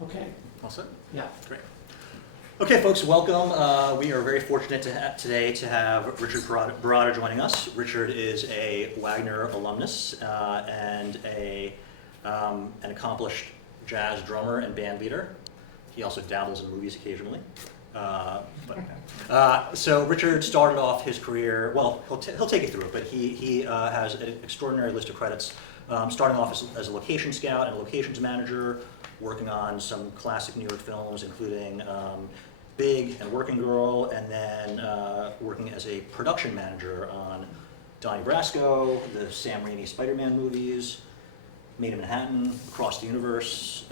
Okay. All set? Yeah. Great. Okay, folks, welcome. We are very fortunate today to have Richard Baratta joining us. Richard is a Wagner alumnus and an accomplished jazz drummer and band leader. He also dabbles in movies occasionally. So Richard started off his career, well, he'll take you through it, but he has an extraordinary list of credits, starting off as a location scout and a locations manager, working on some classic New York films, including Big and Working Girl, and then working as a production manager on Donnie Brasco, the Sam Raimi Spider-Man movies, Made in Manhattan, Across the Universe,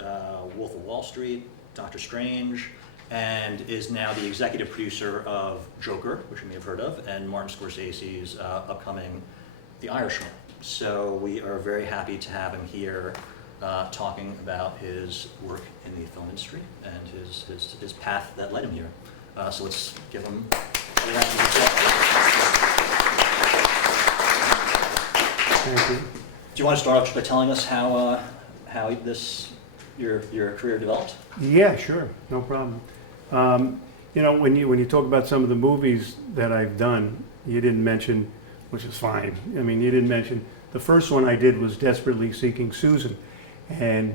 Wolf of Wall Street, Doctor Strange, and is now the executive producer of Joker, which you may have heard of, and Martin Scorsese's upcoming The Irishman. So we are very happy to have him here talking about his work in the film industry and his path that led him here. So let's give him a round of applause. Thank you. Do you want to start off by telling us how your career developed? Yeah, sure, no problem. You know, when you talk about some of the movies that I've done, you didn't mention, which is fine. I mean, you didn't mention the first one I did was Desperately Seeking Susan, and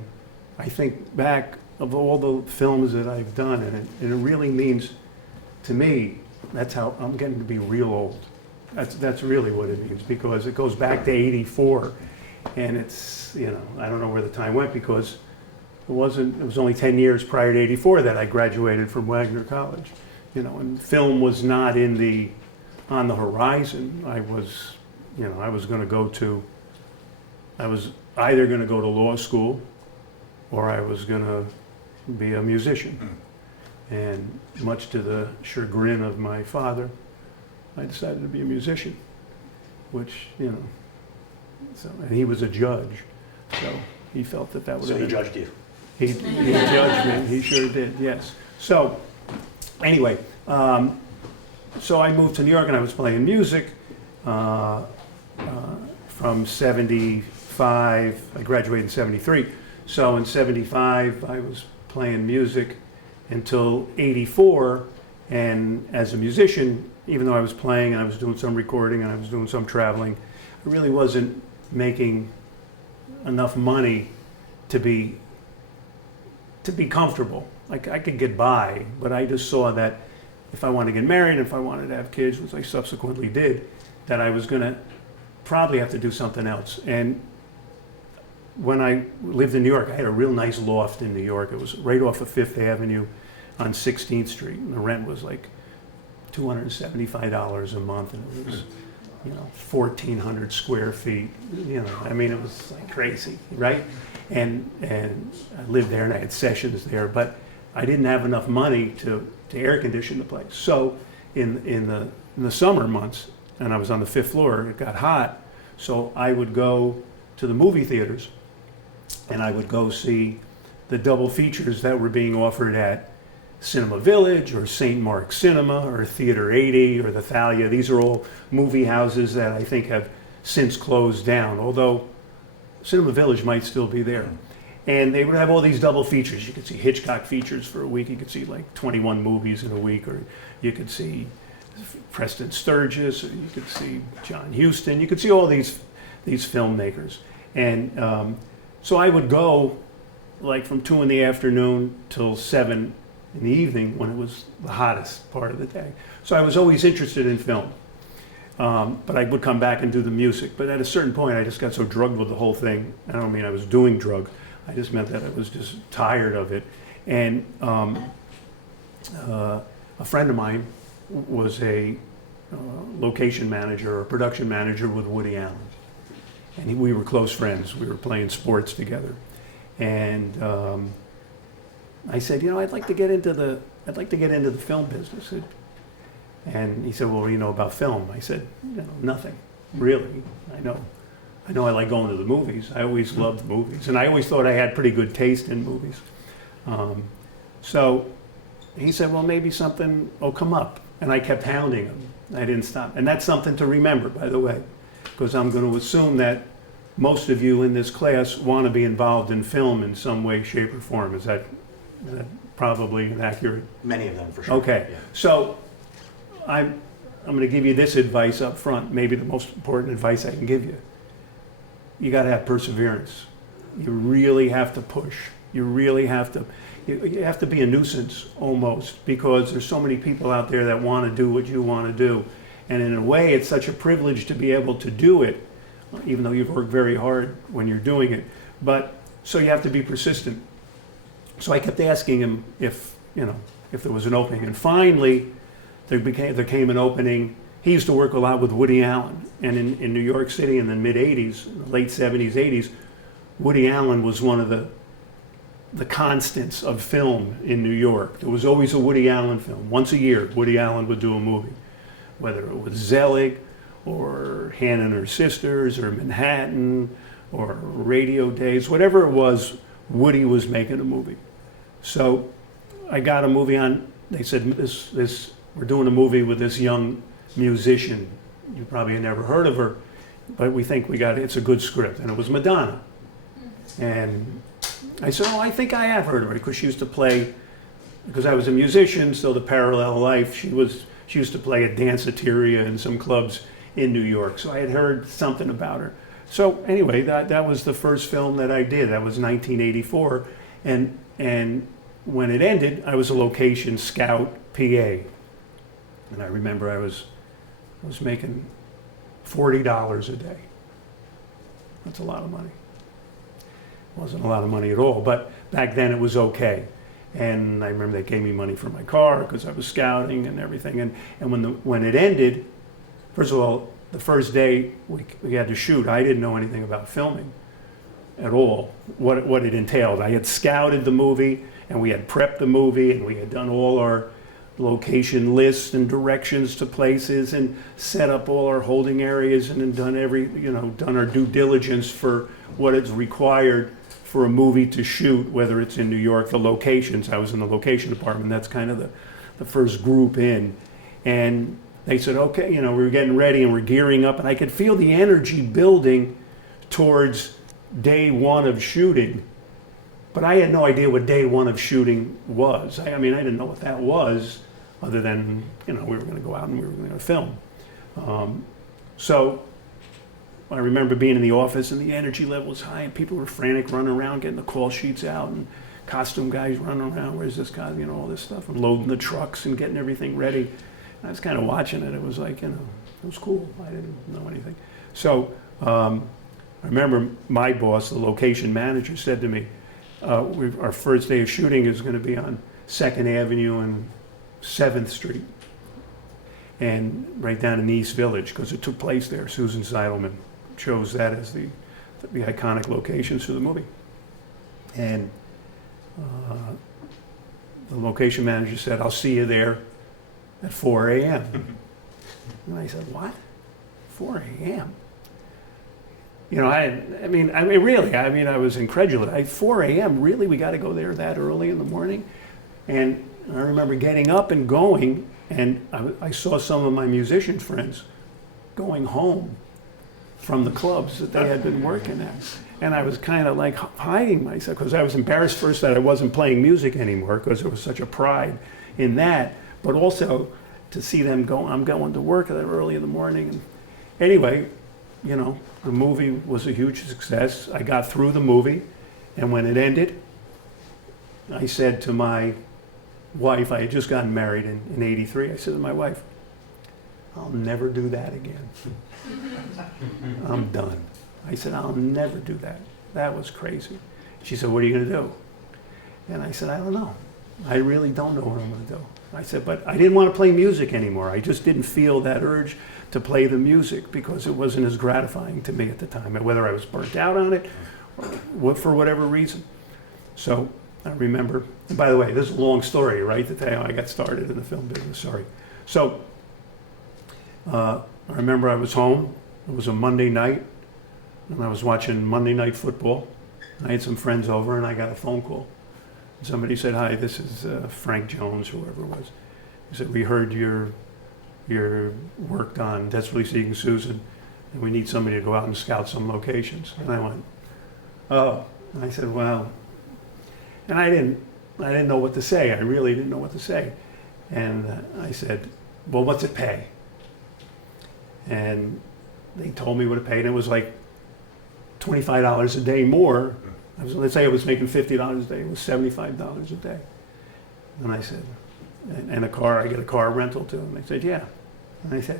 I think back of all the films that I've done, and it really means to me, that's how I'm getting to be real old. That's really what it means, because it goes back to '84, and it's, you know, I don't know where the time went, because it was only 10 years prior to '84 that I graduated from Wagner College, you know, and film was not on the horizon. I was either going to go to law school or I was going to be a musician. And much to the chagrin of my father, I decided to be a musician, which, you know, and he was a judge, so he felt that would So have he been... judged you. He judged me, he sure did, yes. So, anyway, so I moved to New York and I was playing music from 75, I graduated in 73. So in 75, I was playing music until 84, and as a musician, even though I was playing and I was doing some recording and I was doing some traveling, I really wasn't making enough money to be comfortable. Like, I could get by, but I just saw that if I wanted to get married, if I wanted to have kids, which I subsequently did, that I was going to probably have to do something else. And when I lived in New York, I had a real nice loft in New York. It was right off of Fifth Avenue on 16th Street, and the rent was like $275 a month, and it was, you know, 1,400 square feet. You know, I mean, it was like crazy, right? And I lived there and I had sessions there, but I didn't have enough money to air condition the place. So in the summer months, and I was on the 5th floor, it got hot, so I would go to the movie theaters and I would go see the double features that were being offered at Cinema Village or St. Mark's Cinema or Theater 80 or the Thalia. These are all movie houses that I think have since closed down, although Cinema Village might still be there. And they would have all these double features. You could see Hitchcock features for a week. You could see like 21 movies in a week, or you could see Preston Sturges, or you could see John Huston. You could see all these filmmakers. And so I would go like from 2 in the afternoon till 7 in the evening when it was the hottest part of the day. So I was always interested in film. But I would come back and do the music. But at a certain point, I just got so drugged with the whole thing. I don't mean I was doing drug. I just meant that I was just tired of it. And a friend of mine was a location manager or production manager with Woody Allen. And we were close friends. We were playing sports together. And I said, you know, I'd like to get into the film business. And he said, well, what do you know about film? I said, you know, nothing, really. I know I like going to the movies. I always loved movies. And I always thought I had pretty good taste in movies. So he said, well, maybe something will come up. And I kept hounding him. I didn't stop. And that's something to remember, by the way, because I'm going to assume that most of you in this class want to be involved in film in some way, shape, or form. Is that Is that probably an accurate? Many of them, for sure. Okay, Yeah. so I'm going to give you this advice up front, maybe the most important advice I can give you. You got to have perseverance. You really have to push. You really have to, you have to be a nuisance almost, because there's so many people out there that want to do what you want to do. And in a way, it's such a privilege to be able to do it, even though you've worked very hard when you're doing it. But, so you have to be persistent. So I kept asking him if there was an opening. And finally, there came an opening. He used to work a lot with Woody Allen. And in New York City in the mid-'80s, late '70s, '80s, Woody Allen was one of the constants of film in New York. There was always a Woody Allen film. Once a year, Woody Allen would do a movie, whether it was Zelig or Hannah and Her Sisters or Manhattan or Radio Days, whatever it was, Woody was making a movie. So I got a movie on, they said, we're doing a movie with this young musician. You probably have never heard of her, but we think it's a good script. And it was Madonna. And I said, I think I have heard of her, because she used to play, because I was a musician, so the parallel life, she used to play at Danceteria and some clubs in New York. So I had heard something about her. So anyway, that was the first film that I did. That was 1984. And when it ended, I was a location scout PA. And I remember I was making $40 a day. That's a lot of money. It wasn't a lot of money at all, but back then it was okay. And I remember they gave me money for my car because I was scouting and everything. And when it ended, first of all, the first day we had to shoot, I didn't know anything about filming at all, what it entailed. I had scouted the movie, and we had prepped the movie, and we had done all our location lists and directions to places, and set up all our holding areas, and then done our due diligence for what is required for a movie to shoot, whether it's in New York, the locations. I was in the location department. That's kind of the first group in. And they said, okay, we were getting ready and we're gearing up, and I could feel the energy building towards day one of shooting. But I had no idea what day one of shooting was. I didn't know what that was, other than, we were going to go out and we were going to film. So I remember being in the office and the energy level was high, and people were frantic, running around, getting the call sheets out, and costume guys running around, where's this guy, all this stuff, and loading the trucks and getting everything ready. I was kind of watching it. It was like, it was cool. I didn't know anything. So I remember my boss, the location manager, said to me, our first day of shooting is going to be on 2nd Avenue and 7th Street, and right down in East Village, because it took place there. Susan Seidelman chose that as the iconic locations for the movie. And the location manager said, I'll see you there at 4 a.m. And I said, what? 4 a.m.? I was incredulous. 4 a.m., really? We got to go there that early in the morning? And I remember getting up and going, and I saw some of my musician friends going home from the clubs that they had been working at. And I was kind of like hiding myself, because I was embarrassed first that I wasn't playing music anymore, because there was such a pride in that. But also to see them go, I'm going to work that early in the morning. And anyway, the movie was a huge success. I got through the movie, and when it ended, I said to my wife, I had just gotten married in '83, I said to my wife, I'll never do that again. I'm done. I said, I'll never do that. That was crazy. She said, what are you going to do? And I said, I don't know. I really don't know what I'm going to do. I said, but I didn't want to play music anymore. I just didn't feel that urge to play the music, because it wasn't as gratifying to me at the time, whether I was burnt out on it or for whatever reason. So I remember, and by the way, this is a long story, right? That's how I got started in the film business, sorry. So I remember I was home. It was a Monday night, and I was watching Monday Night Football. I had some friends over, and I got a phone call. Somebody said, hi, this is Frank Jones, whoever it was. He said, we heard your worked on Desperately Seeking Susan, and we need somebody to go out and scout some locations. And I went, oh. And I said, well, and I didn't I didn't know what to say. I really didn't know what to say. And I said, well, what's it pay? And they told me what it paid, and it was like $25 a day more. Let's say I was making $50 a day. It was $75 a day. And I said, and I get a car rental too. And they said, yeah. And I said,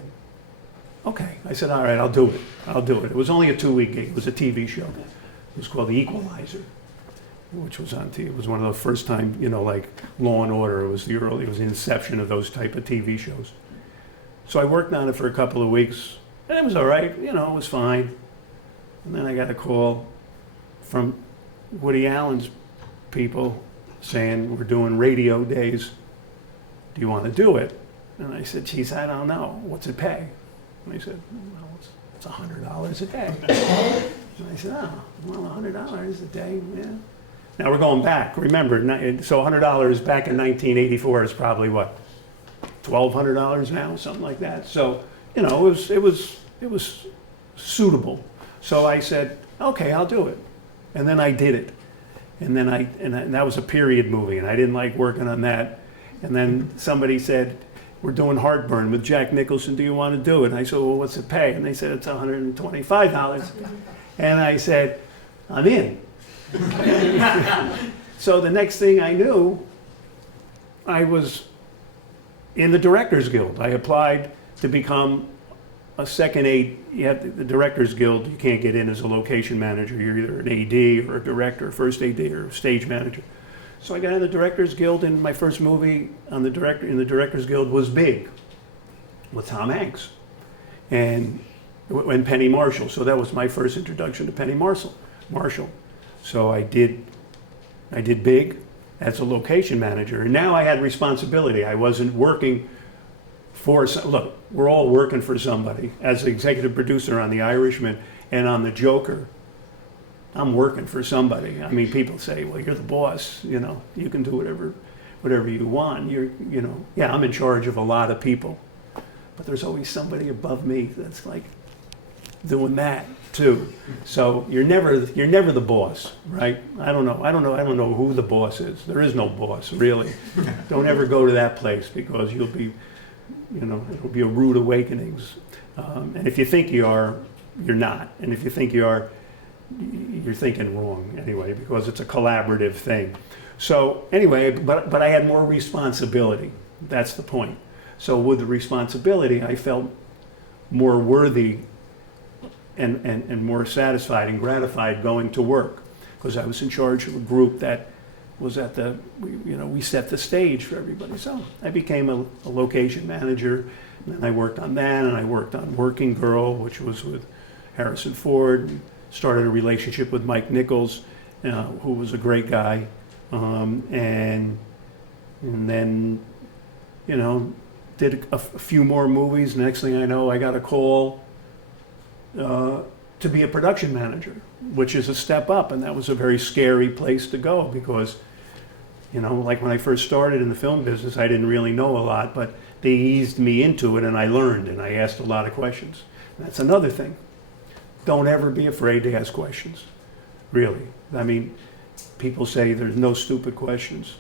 okay. I said, all right, I'll do it. I'll do it. It was only a 2-week gig. It was a TV show. It was called The Equalizer, which was on TV. It was one of the first time, like Law and Order. It was the inception of those type of TV shows. So I worked on it for a couple of weeks, and it was all right. It was fine. And then I got a call from Woody Allen's people saying, we're doing radio days. Do you want to do it? And I said, geez, I don't know. What's it pay? And they said, well, it's $100 a day. And I said, oh, well, $100 a day, yeah. Now we're going back. Remember, so $100 back in 1984 is probably what, $1,200 now, something like that. So, it was suitable. So I said, okay, I'll do it. And then I did it. And then and that was a period movie, and I didn't like working on that. And then somebody said, we're doing Heartburn with Jack Nicholson. Do you want to do it? And I said, well, what's it pay? And they said, it's $125. And I said, I'm in. So the next thing I knew, I was in the Directors Guild. I applied to become a second AD. The Directors Guild, you can't get in as a location manager. You're either an AD or a director, first AD or a stage manager. So I got in the Directors Guild, and my first movie in the Directors Guild was Big, with Tom Hanks and Penny Marshall. So that was my first introduction to Penny Marshall. So I did Big as a location manager, and now I had responsibility. I wasn't working for look, we're all working for somebody. As executive producer on The Irishman and on The Joker, I'm working for somebody. I mean, people say, well, you're the boss, you can do whatever you want. Yeah, I'm in charge of a lot of people, but there's always somebody above me that's like doing that too. So you're never the boss, right? I don't know who the boss is. There is no boss, really. Don't ever go to that place, because you'll be, it'll be a rude awakenings. And if you think you are, you're not. And if you think you are, you're thinking wrong anyway, because it's a collaborative thing. So anyway, but I had more responsibility. That's the point. So with the responsibility, I felt more worthy and more satisfied and gratified going to work, because I was in charge of a group that was we set the stage for everybody. So I became a location manager, and then I worked on that, and I worked on Working Girl, which was with Harrison Ford. Started a relationship with Mike Nichols, who was a great guy, and then did a few more movies. Next thing I know, I got a call to be a production manager, which is a step up, and that was a very scary place to go, because like when I first started in the film business, I didn't really know a lot, but they eased me into it, and I learned, and I asked a lot of questions. And that's another thing. Don't ever be afraid to ask questions, really. I mean, people say there's no stupid questions.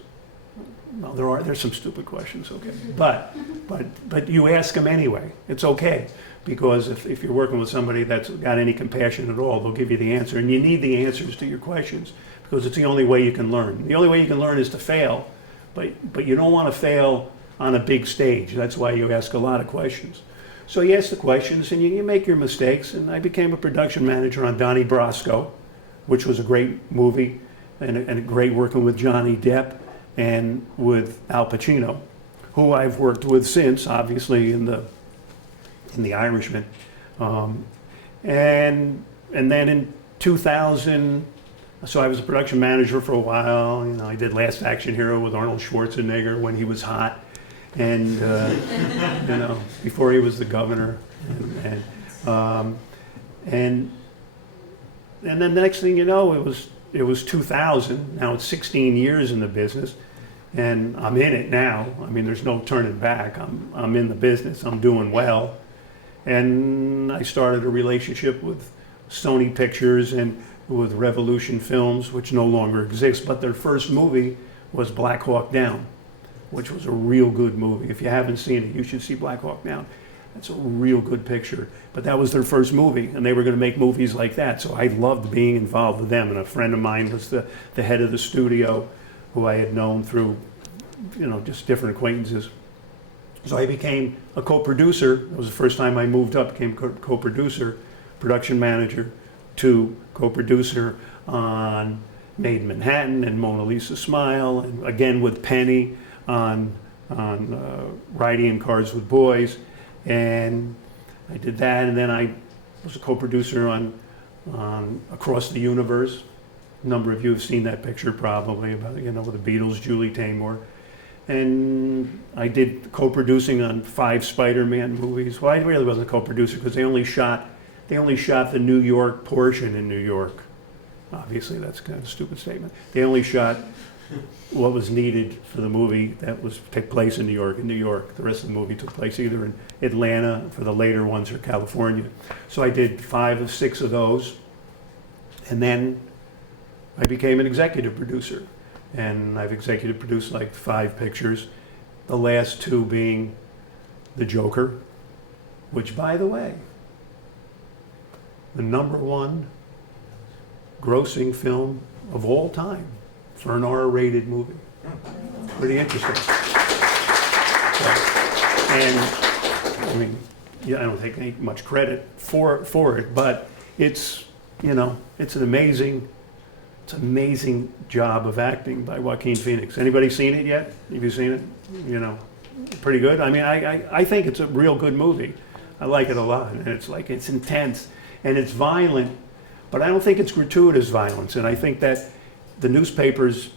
Well, there's some stupid questions, okay. But you ask them anyway. It's okay, because if you're working with somebody that's got any compassion at all, they'll give you the answer. And you need the answers to your questions, because it's the only way you can learn. The only way you can learn is to fail, but you don't want to fail on a big stage. That's why you ask a lot of questions. So you ask the questions, and you make your mistakes, and I became a production manager on Donnie Brasco, which was a great movie, and great working with Johnny Depp and with Al Pacino, who I've worked with since, obviously, in the Irishman. And then in 2000, so I was a production manager for a while. I did Last Action Hero with Arnold Schwarzenegger when he was hot. And before he was the governor, and then the next thing you know, it was 2000. Now it's 16 years in the business, and I'm in it now. I mean, there's no turning back. I'm in the business. I'm doing well, and I started a relationship with Sony Pictures and with Revolution Films, which no longer exists. But their first movie was Black Hawk Down, which was a real good movie. If you haven't seen it, you should see Black Hawk Down. It's a real good picture. But that was their first movie, and they were going to make movies like that. So I loved being involved with them. And a friend of mine was the head of the studio, who I had known through, just different acquaintances. So I became a co-producer. It was the first time I moved up, became co-producer, production manager, to co-producer on Made in Manhattan and Mona Lisa Smile, and again with Penny on Riding in Cars with Boys. And I did that, and then I was a co-producer on Across the Universe. A number of you have seen that picture probably, about, with the Beatles, Julie Taymor. And I did co-producing on 5 Spider-Man movies. Well, I really wasn't a co-producer because they only shot the New York portion in New York. Obviously, that's kind of a stupid statement. They only shot what was needed for the movie that was take place in New York. The rest of the movie took place either in Atlanta for the later ones or California. So I did 5 or 6 of those, and then I became an executive producer, and I've executive produced like 5 pictures, the last 2 being The Joker, which, by the way, the #1 grossing film of all time for an R-rated movie. Pretty interesting. And I mean, I don't take much credit for it, but it's it's an amazing job of acting by Joaquin Phoenix. Anybody seen it yet? Have you seen it? Pretty good. I mean, I think it's a real good movie. I like it a lot, and it's intense and it's violent, but I don't think it's gratuitous violence. And I think that the newspapers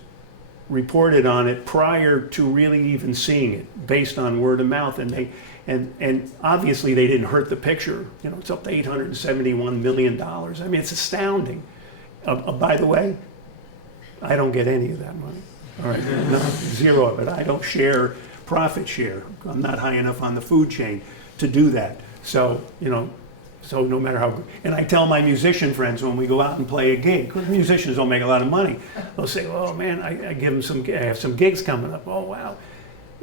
reported on it prior to really even seeing it, based on word of mouth, and obviously they didn't hurt the picture. It's up to $871 million. I mean, it's astounding. By the way, I don't get any of that money. All right, no, 0 of it. I don't profit share. I'm not high enough on the food chain to do that. So, so no matter how good. And I tell my musician friends when we go out and play a gig, because musicians don't make a lot of money, they'll say, oh man, I give them I have some gigs coming up. Oh wow,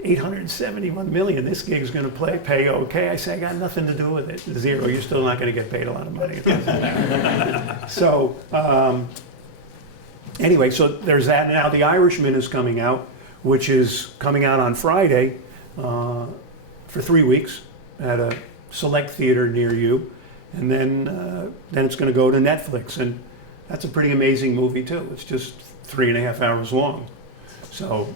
871 million, this gig's gonna pay okay. I say, I got nothing to do with it. 0, you're still not gonna get paid a lot of money. So, anyway, so there's that. Now The Irishman is coming out, which is coming out on Friday for 3 weeks at a select theater near you. And then it's going to go to Netflix, and that's a pretty amazing movie too. It's just 3.5 hours long. So,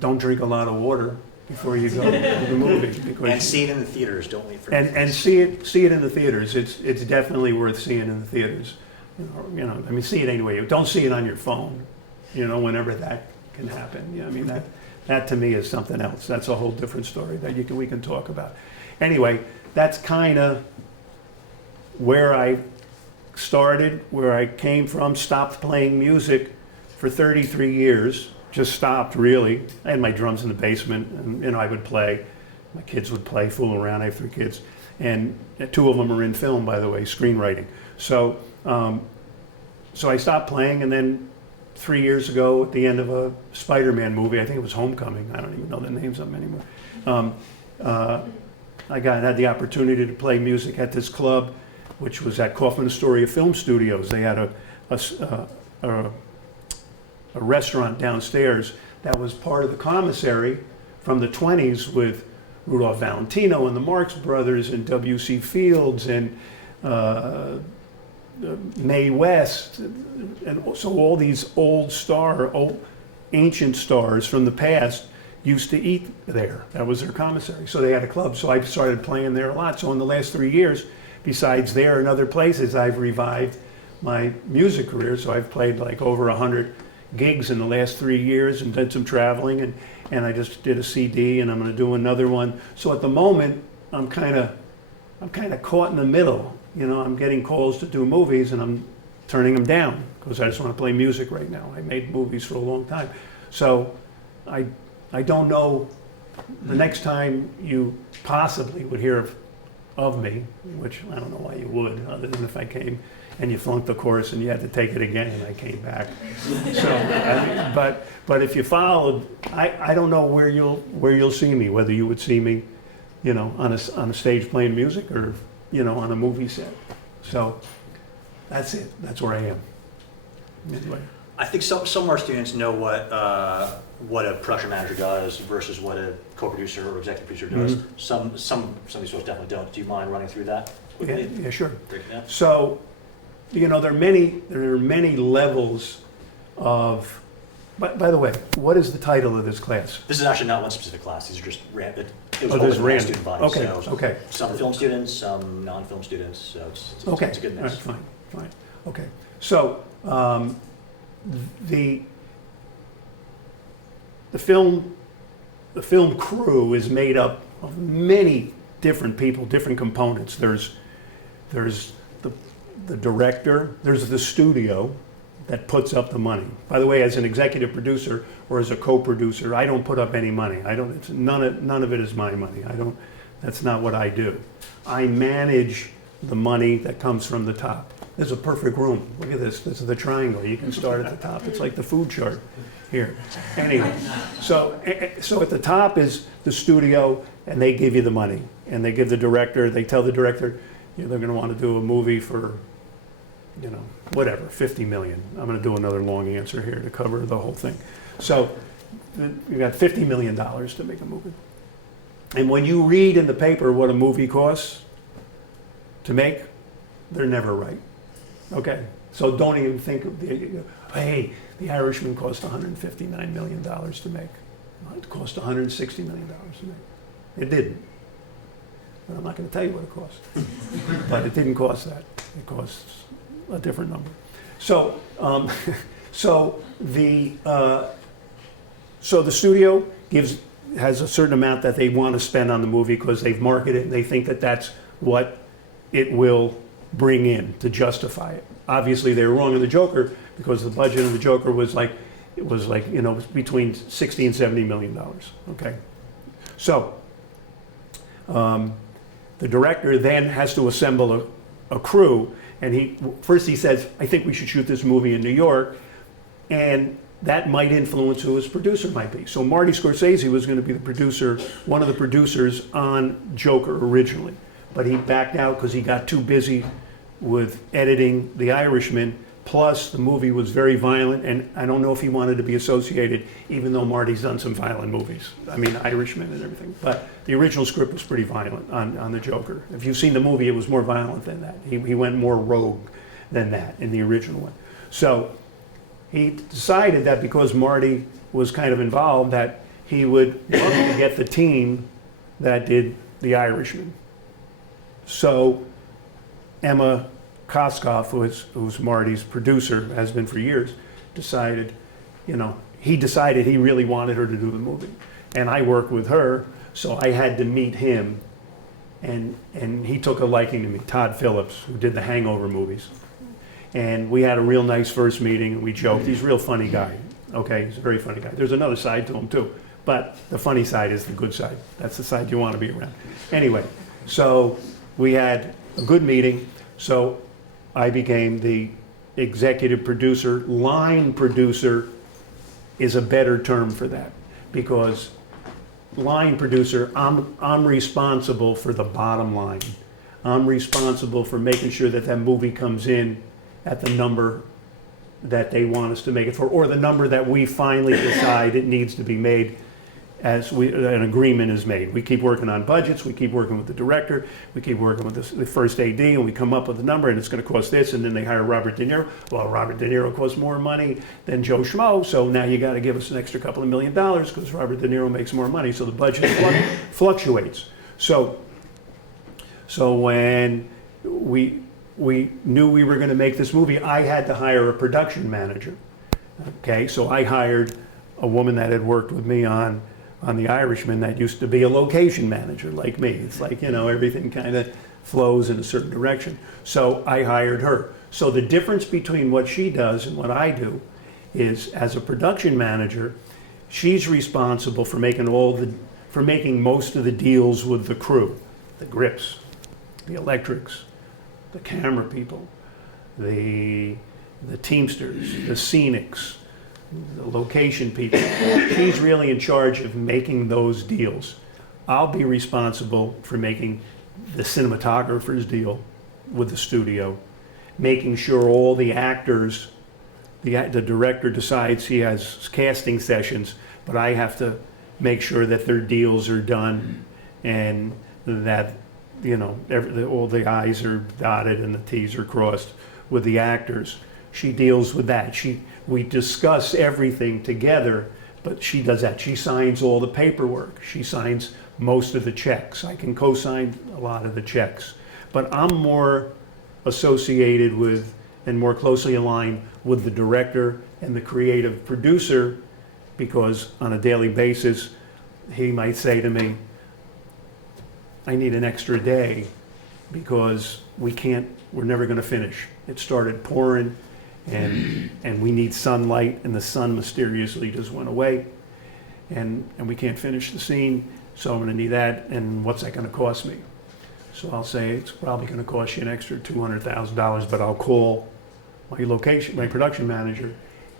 don't drink a lot of water before you go to the movie. And see it in the theaters. Don't wait for and see it in the theaters. It's definitely worth seeing in the theaters. I mean, see it anyway. Don't see it on your phone. Whenever that can happen. I mean, that to me is something else. That's a whole different story that we can talk about. Anyway, that's kind of where I started, where I came from. Stopped playing music for 33 years. Just stopped, really. I had my drums in the basement, and I would play. My kids would play, fool around. I have 3 kids, and 2 of them are in film, by the way, screenwriting. So, so I stopped playing, and then 3 years ago, at the end of a Spider-Man movie, I think it was Homecoming. I don't even know the names of them anymore. I had the opportunity to play music at this club, which was at Kaufman Astoria Film Studios. They had a restaurant downstairs that was part of the commissary from the 20s with Rudolph Valentino and the Marx Brothers and W.C. Fields and Mae West, and so all these ancient stars from the past used to eat there. That was their commissary. So they had a club. So I started playing there a lot. So in the last 3 years, besides there and other places, I've revived my music career. So I've played like over 100 gigs in the last 3 years and did some traveling, and I just did a CD, and I'm going to do another one. So at the moment, I'm kind of caught in the middle. I'm getting calls to do movies, and I'm turning them down because I just want to play music right now. I made movies for a long time. So I don't know, the next time you possibly would hear of me, which I don't know why you would, other than if I came and you flunked the course and you had to take it again, and I came back. So, I mean, but if you followed, I don't know where you'll see me, whether you would see me, you know, on a stage playing music or, you know, on a movie set. So that's it. That's where I am. Anyway. I think some of our students know what a production manager does versus what a co-producer or executive producer does. Mm-hmm. Some of these folks definitely don't. Do you mind running through that quickly? Yeah, sure. Break it down. So, you know, there are many levels of. By the way, what is the title of this class? This is actually not one specific class. These are just random. It was Oh, open there's to all random. student body. Okay, So okay. some film students, some non-film students. So it's Okay, a good all mix. right, fine. Okay, so the film crew is made up of many different people, different components. There's the director, there's the studio that puts up the money. By the way, as an executive producer or as a co-producer, I don't put up any money. None of it is my money. That's not what I do. I manage the money that comes from the top. This is a perfect room. Look at this. This is the triangle. You can start at the top. It's like the food chart here. Anyway, so at the top is the studio, and they give you the money. And they give the director, they tell the director, you know, they're going to want to do a movie for, you know, whatever, 50 million. I'm going to do another long answer here to cover the whole thing. So you've got $50 million to make a movie. And when you read in the paper what a movie costs to make, they're never right. Okay? So don't even think of hey, The Irishman cost $159 million to make. Well, it cost $160 million to make. It didn't. But I'm not going to tell you what it cost. But it didn't cost that. It costs a different number. So, so the studio has a certain amount that they want to spend on the movie because they've marketed it and they think that that's what it will bring in to justify it. Obviously, they were wrong in the Joker because the budget of the Joker was like you know, between 60 and 70 million dollars. Okay, so the director then has to assemble a crew, and first he says, I think we should shoot this movie in New York, and that might influence who his producer might be. So Marty Scorsese was going to be the producer, one of the producers on Joker originally, but he backed out because he got too busy with editing The Irishman. Plus, the movie was very violent, and I don't know if he wanted to be associated, even though Marty's done some violent movies. I mean, Irishman and everything. But the original script was pretty violent on the Joker. If you've seen the movie, it was more violent than that. He went more rogue than that in the original one. So he decided that because Marty was kind of involved, that he would love to get the team that did The Irishman. So Emma Koskoff, who's Marty's producer, has been for years, decided, you know, he decided he really wanted her to do the movie. And I work with her, so I had to meet him. And he took a liking to me, Todd Phillips, who did the Hangover movies. And we had a real nice first meeting, and we joked. He's a real funny guy, okay? He's a very funny guy. There's another side to him, too. But the funny side is the good side. That's the side you want to be around. Anyway, so we had a good meeting. So I became the executive producer. Line producer is a better term for that, because line producer, I'm responsible for the bottom line. I'm responsible for making sure that that movie comes in at the number that they want us to make it for, or the number that we finally decide it needs to be made as an agreement is made. We keep working on budgets, we keep working with the director, we keep working with the first AD, and we come up with a number, and it's going to cost this, and then they hire Robert De Niro. Well, Robert De Niro costs more money than Joe Schmo, so now you got to give us an extra couple of $1 million because Robert De Niro makes more money, so the budget fluctuates. So when we knew we were going to make this movie, I had to hire a production manager. Okay, so I hired a woman that had worked with me on The Irishman that used to be a location manager like me. It's like, you know, everything kind of flows in a certain direction. So I hired her. So the difference between what she does and what I do is, as a production manager, she's responsible for making most of the deals with the crew, the grips, the electrics, the camera people, the Teamsters, the Scenics, the location people. She's really in charge of making those deals. I'll be responsible for making the cinematographer's deal with the studio, making sure all the actors, the director decides he has casting sessions, but I have to make sure that their deals are done and that, you know, all the I's are dotted and the T's are crossed with the actors. She deals with that. We discuss everything together, but she does that. She signs all the paperwork. She signs most of the checks. I can co-sign a lot of the checks. But I'm more associated with and more closely aligned with the director and the creative producer, because on a daily basis, he might say to me, I need an extra day because we're never gonna finish. It started pouring and we need sunlight, and the sun mysteriously just went away, and we can't finish the scene, so I'm gonna need that, and what's that gonna cost me? So I'll say, it's probably gonna cost you an extra $200,000, but I'll call my production manager,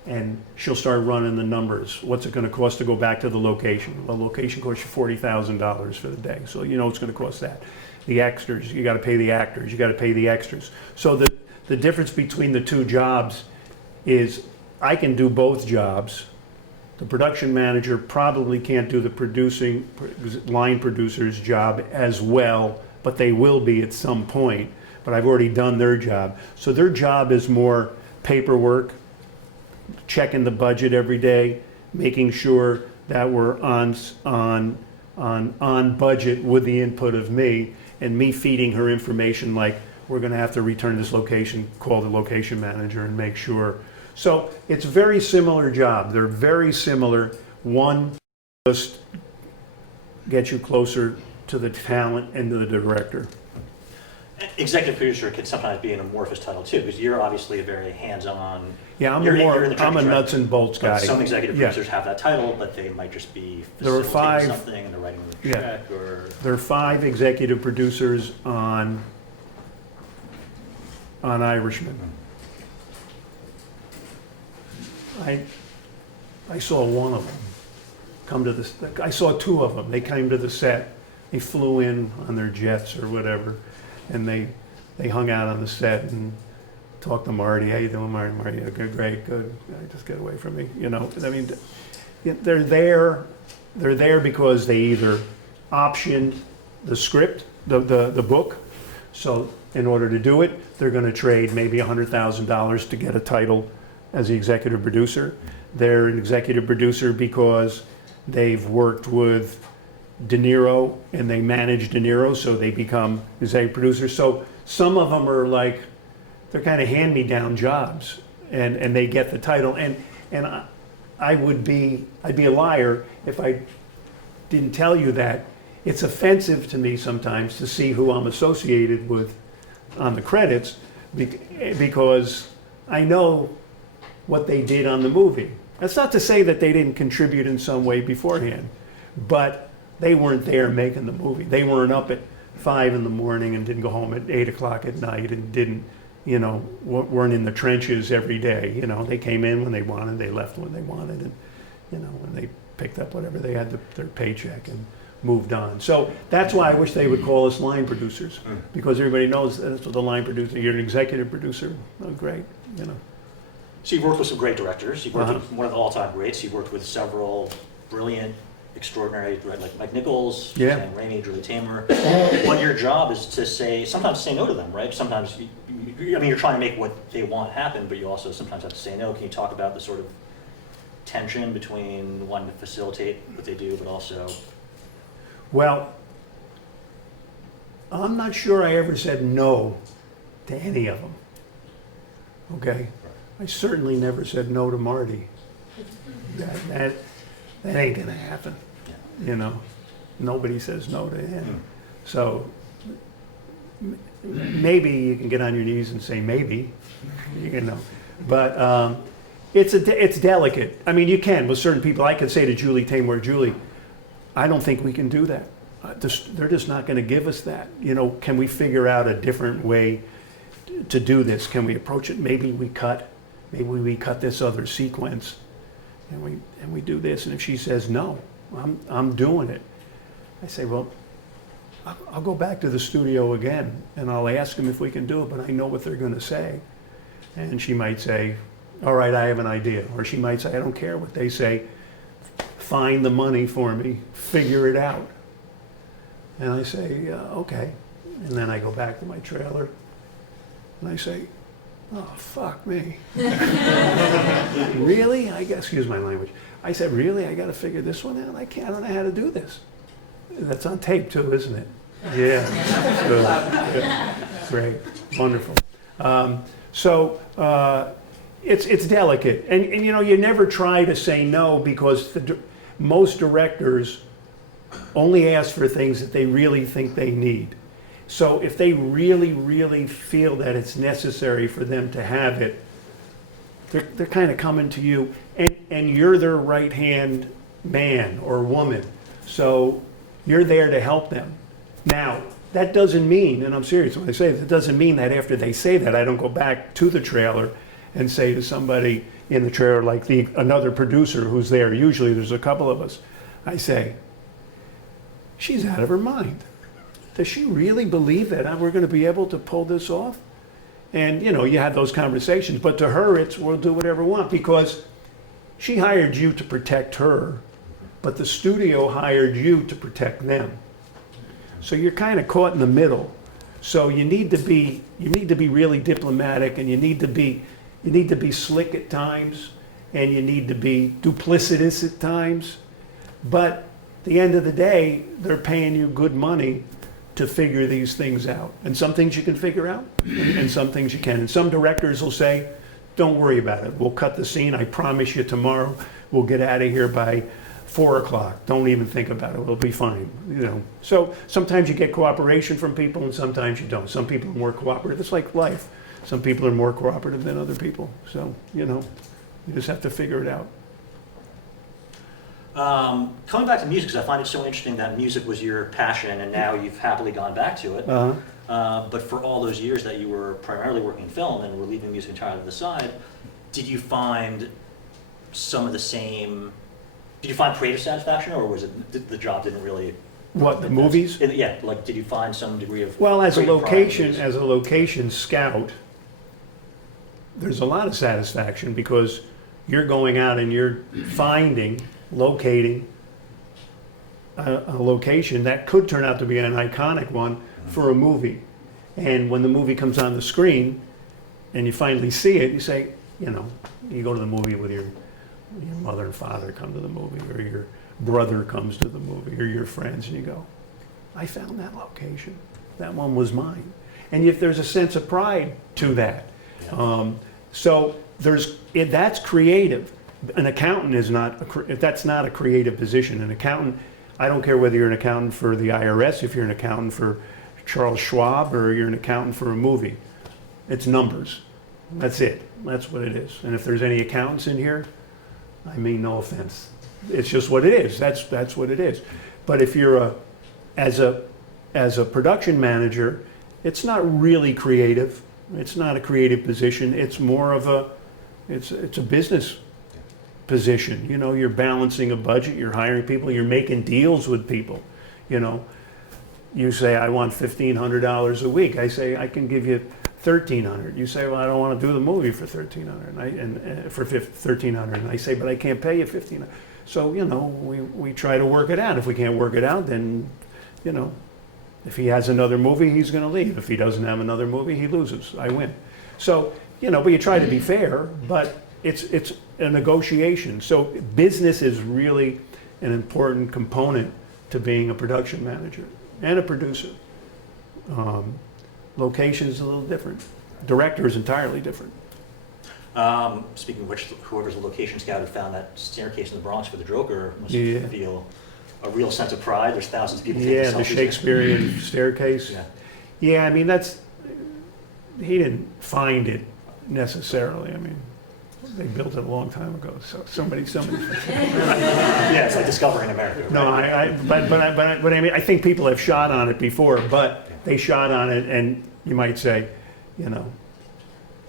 and she'll start running the numbers. What's it gonna cost to go back to the location? The location costs you $40,000 for the day, so you know it's gonna cost that. The extras, you gotta pay the actors, you gotta pay the extras. So the difference between the two jobs is I can do both jobs. The production manager probably can't do the line producer's job as well, but they will be at some point. But I've already done their job. So their job is more paperwork, checking the budget every day, making sure that we're on budget with the input of me, and me feeding her information like, we're gonna have to return this location, call the location manager and make sure. So it's a very similar job. They're very similar. One just gets you closer to the talent and to the director. Executive producer can sometimes be an amorphous title too, because you're obviously a very hands-on. Yeah, I'm you're in the a trenches, nuts and bolts guy. Some executive Yeah. producers have that title, but they might just be There are facilitating 5 something and they're writing the Yeah. check or. There are 5 executive producers on Irishman. I saw one of them come to this. I saw 2 of them. They came to the set. They flew in on their jets or whatever, and they hung out on the set and talked to Marty. How you doing, Marty? Marty, good, great, good. Just get away from me. You know, I mean, they're there. They're there because they either optioned the script, the book. So in order to do it, they're going to trade maybe $100,000 to get a title as the executive producer. They're an executive producer because they've worked with De Niro and they manage De Niro, so they become executive producers. So some of them are like, they're kind of hand-me-down jobs, and they get the title. And I'd be a liar if I didn't tell you that. It's offensive to me sometimes to see who I'm associated with on the credits, because I know what they did on the movie. That's not to say that they didn't contribute in some way beforehand, but they weren't there making the movie. They weren't up at 5 in the morning and didn't go home at 8 o'clock at night and didn't, you know, weren't in the trenches every day. You know, they came in when they wanted, they left when they wanted, and, you know, when they picked up whatever they had, their paycheck, and moved on. So that's why I wish they would call us line producers, because everybody knows that's what the line producer, you're an executive producer. Oh, great, you know. So you've worked with some great directors. You've worked with one of the all-time greats. You've worked with several brilliant, extraordinary, like Mike Nichols, Yeah. Sam Raimi, Julie Taymor. But your job is to sometimes say no to them, right? Sometimes, you're trying to make what they want happen, but you also sometimes have to say no. Can you talk about the sort of tension between wanting to facilitate what they do, but also... Well, I'm not sure I ever said no to any of them. Okay? I certainly never said no to Marty. That ain't gonna happen. You know? Nobody says no to him. So maybe you can get on your knees and say maybe, you know. But it's delicate. I mean, you can with certain people. I could say to Julie Taymor, Julie, I don't think we can do that. They're just not going to give us that. You know, can we figure out a different way to do this? Can we approach it? Maybe we cut this other sequence, and we do this. And if she says no, I'm doing it. I say, well, I'll go back to the studio again, and I'll ask them if we can do it, but I know what they're going to say. And she might say, all right, I have an idea. Or she might say, I don't care what they say. Find the money for me. Figure it out. And I say, okay. And then I go back to my trailer, and I say, oh, fuck me. Really? Excuse my language. I said, really? I got to figure this one out? I don't know how to do this. That's on tape too, isn't it? Yeah. Good. Yeah. Great. Wonderful. It's delicate. And you know, you never try to say no, because most directors only ask for things that they really think they need. So if they really, really feel that it's necessary for them to have it, they're kind of coming to you, and you're their right-hand man or woman. So you're there to help them. Now, that doesn't mean, and I'm serious when I say that doesn't mean that after they say that, I don't go back to the trailer and say to somebody in the trailer, like another producer who's there, usually there's a couple of us, I say, she's out of her mind. Does she really believe that we're going to be able to pull this off? And, you know, you have those conversations, but to her, it's, we'll do whatever we want, because she hired you to protect her, but the studio hired you to protect them. So you're kind of caught in the middle. So you need to be really diplomatic, and you need to be slick at times, and you need to be duplicitous at times. But at the end of the day, they're paying you good money to figure these things out. And some things you can figure out, and some things you can. And some directors will say, don't worry about it. We'll cut the scene. I promise you tomorrow we'll get out of here by 4 o'clock. Don't even think about it. We'll be fine. You know. So sometimes you get cooperation from people, and sometimes you don't. Some people are more cooperative. It's like life. Some people are more cooperative than other people. So, you know, you just have to figure it out. Coming back to music, because I find it so interesting that music was your passion, and now you've happily gone back to it. But for all those years that you were primarily working in film and were leaving music entirely to the side, did you find some of the same? Did you find creative satisfaction, or was it the job didn't really? What, the movies? Yeah, like did you find some degree of? Well, as a location scout, there's a lot of satisfaction, because you're going out and you're locating a location that could turn out to be an iconic one for a movie. And when the movie comes on the screen and you finally see it, you say, you know, you go to the movie with your mother and father come to the movie, or your brother comes to the movie, or your friends, and you go, I found that location. That one was mine. And if there's a sense of pride to that. So that's creative. An accountant is that's not a creative position. An accountant, I don't care whether you're an accountant for the IRS, if you're an accountant for Charles Schwab, or you're an accountant for a movie. It's numbers. That's it. That's what it is. And if there's any accountants in here, I mean no offense. It's just what it is. That's what it is. But if you're as a production manager, it's not really creative. It's not a creative position. It's more of it's a business position. You know, you're balancing a budget, you're hiring people, you're making deals with people. You know, you say, I want $1,500 a week. I say, I can give you $1,300. You say, well, I don't want to do the movie for $1,300 and for $1,300. And I say, but I can't pay you $1,500. So, you know, we try to work it out. If we can't work it out, then, you know, if he has another movie, he's going to leave. If he doesn't have another movie, he loses. I win. So, you know, but you try to be fair, but it's a negotiation. So business is really an important component to being a production manager and a producer. Location is a little different. Director is entirely different. Speaking of which, whoever's the location scout who found that staircase in the Bronx for the Joker must feel a real sense of pride. There's thousands of people taking selfies. The Shakespearean staircase. Yeah, I mean, he didn't find it necessarily. I mean, they built it a long time ago, so somebody. Yeah, it's like discovering America. Right? No, but I mean, I think people have shot on it before, but they shot on it, and you might say, you know,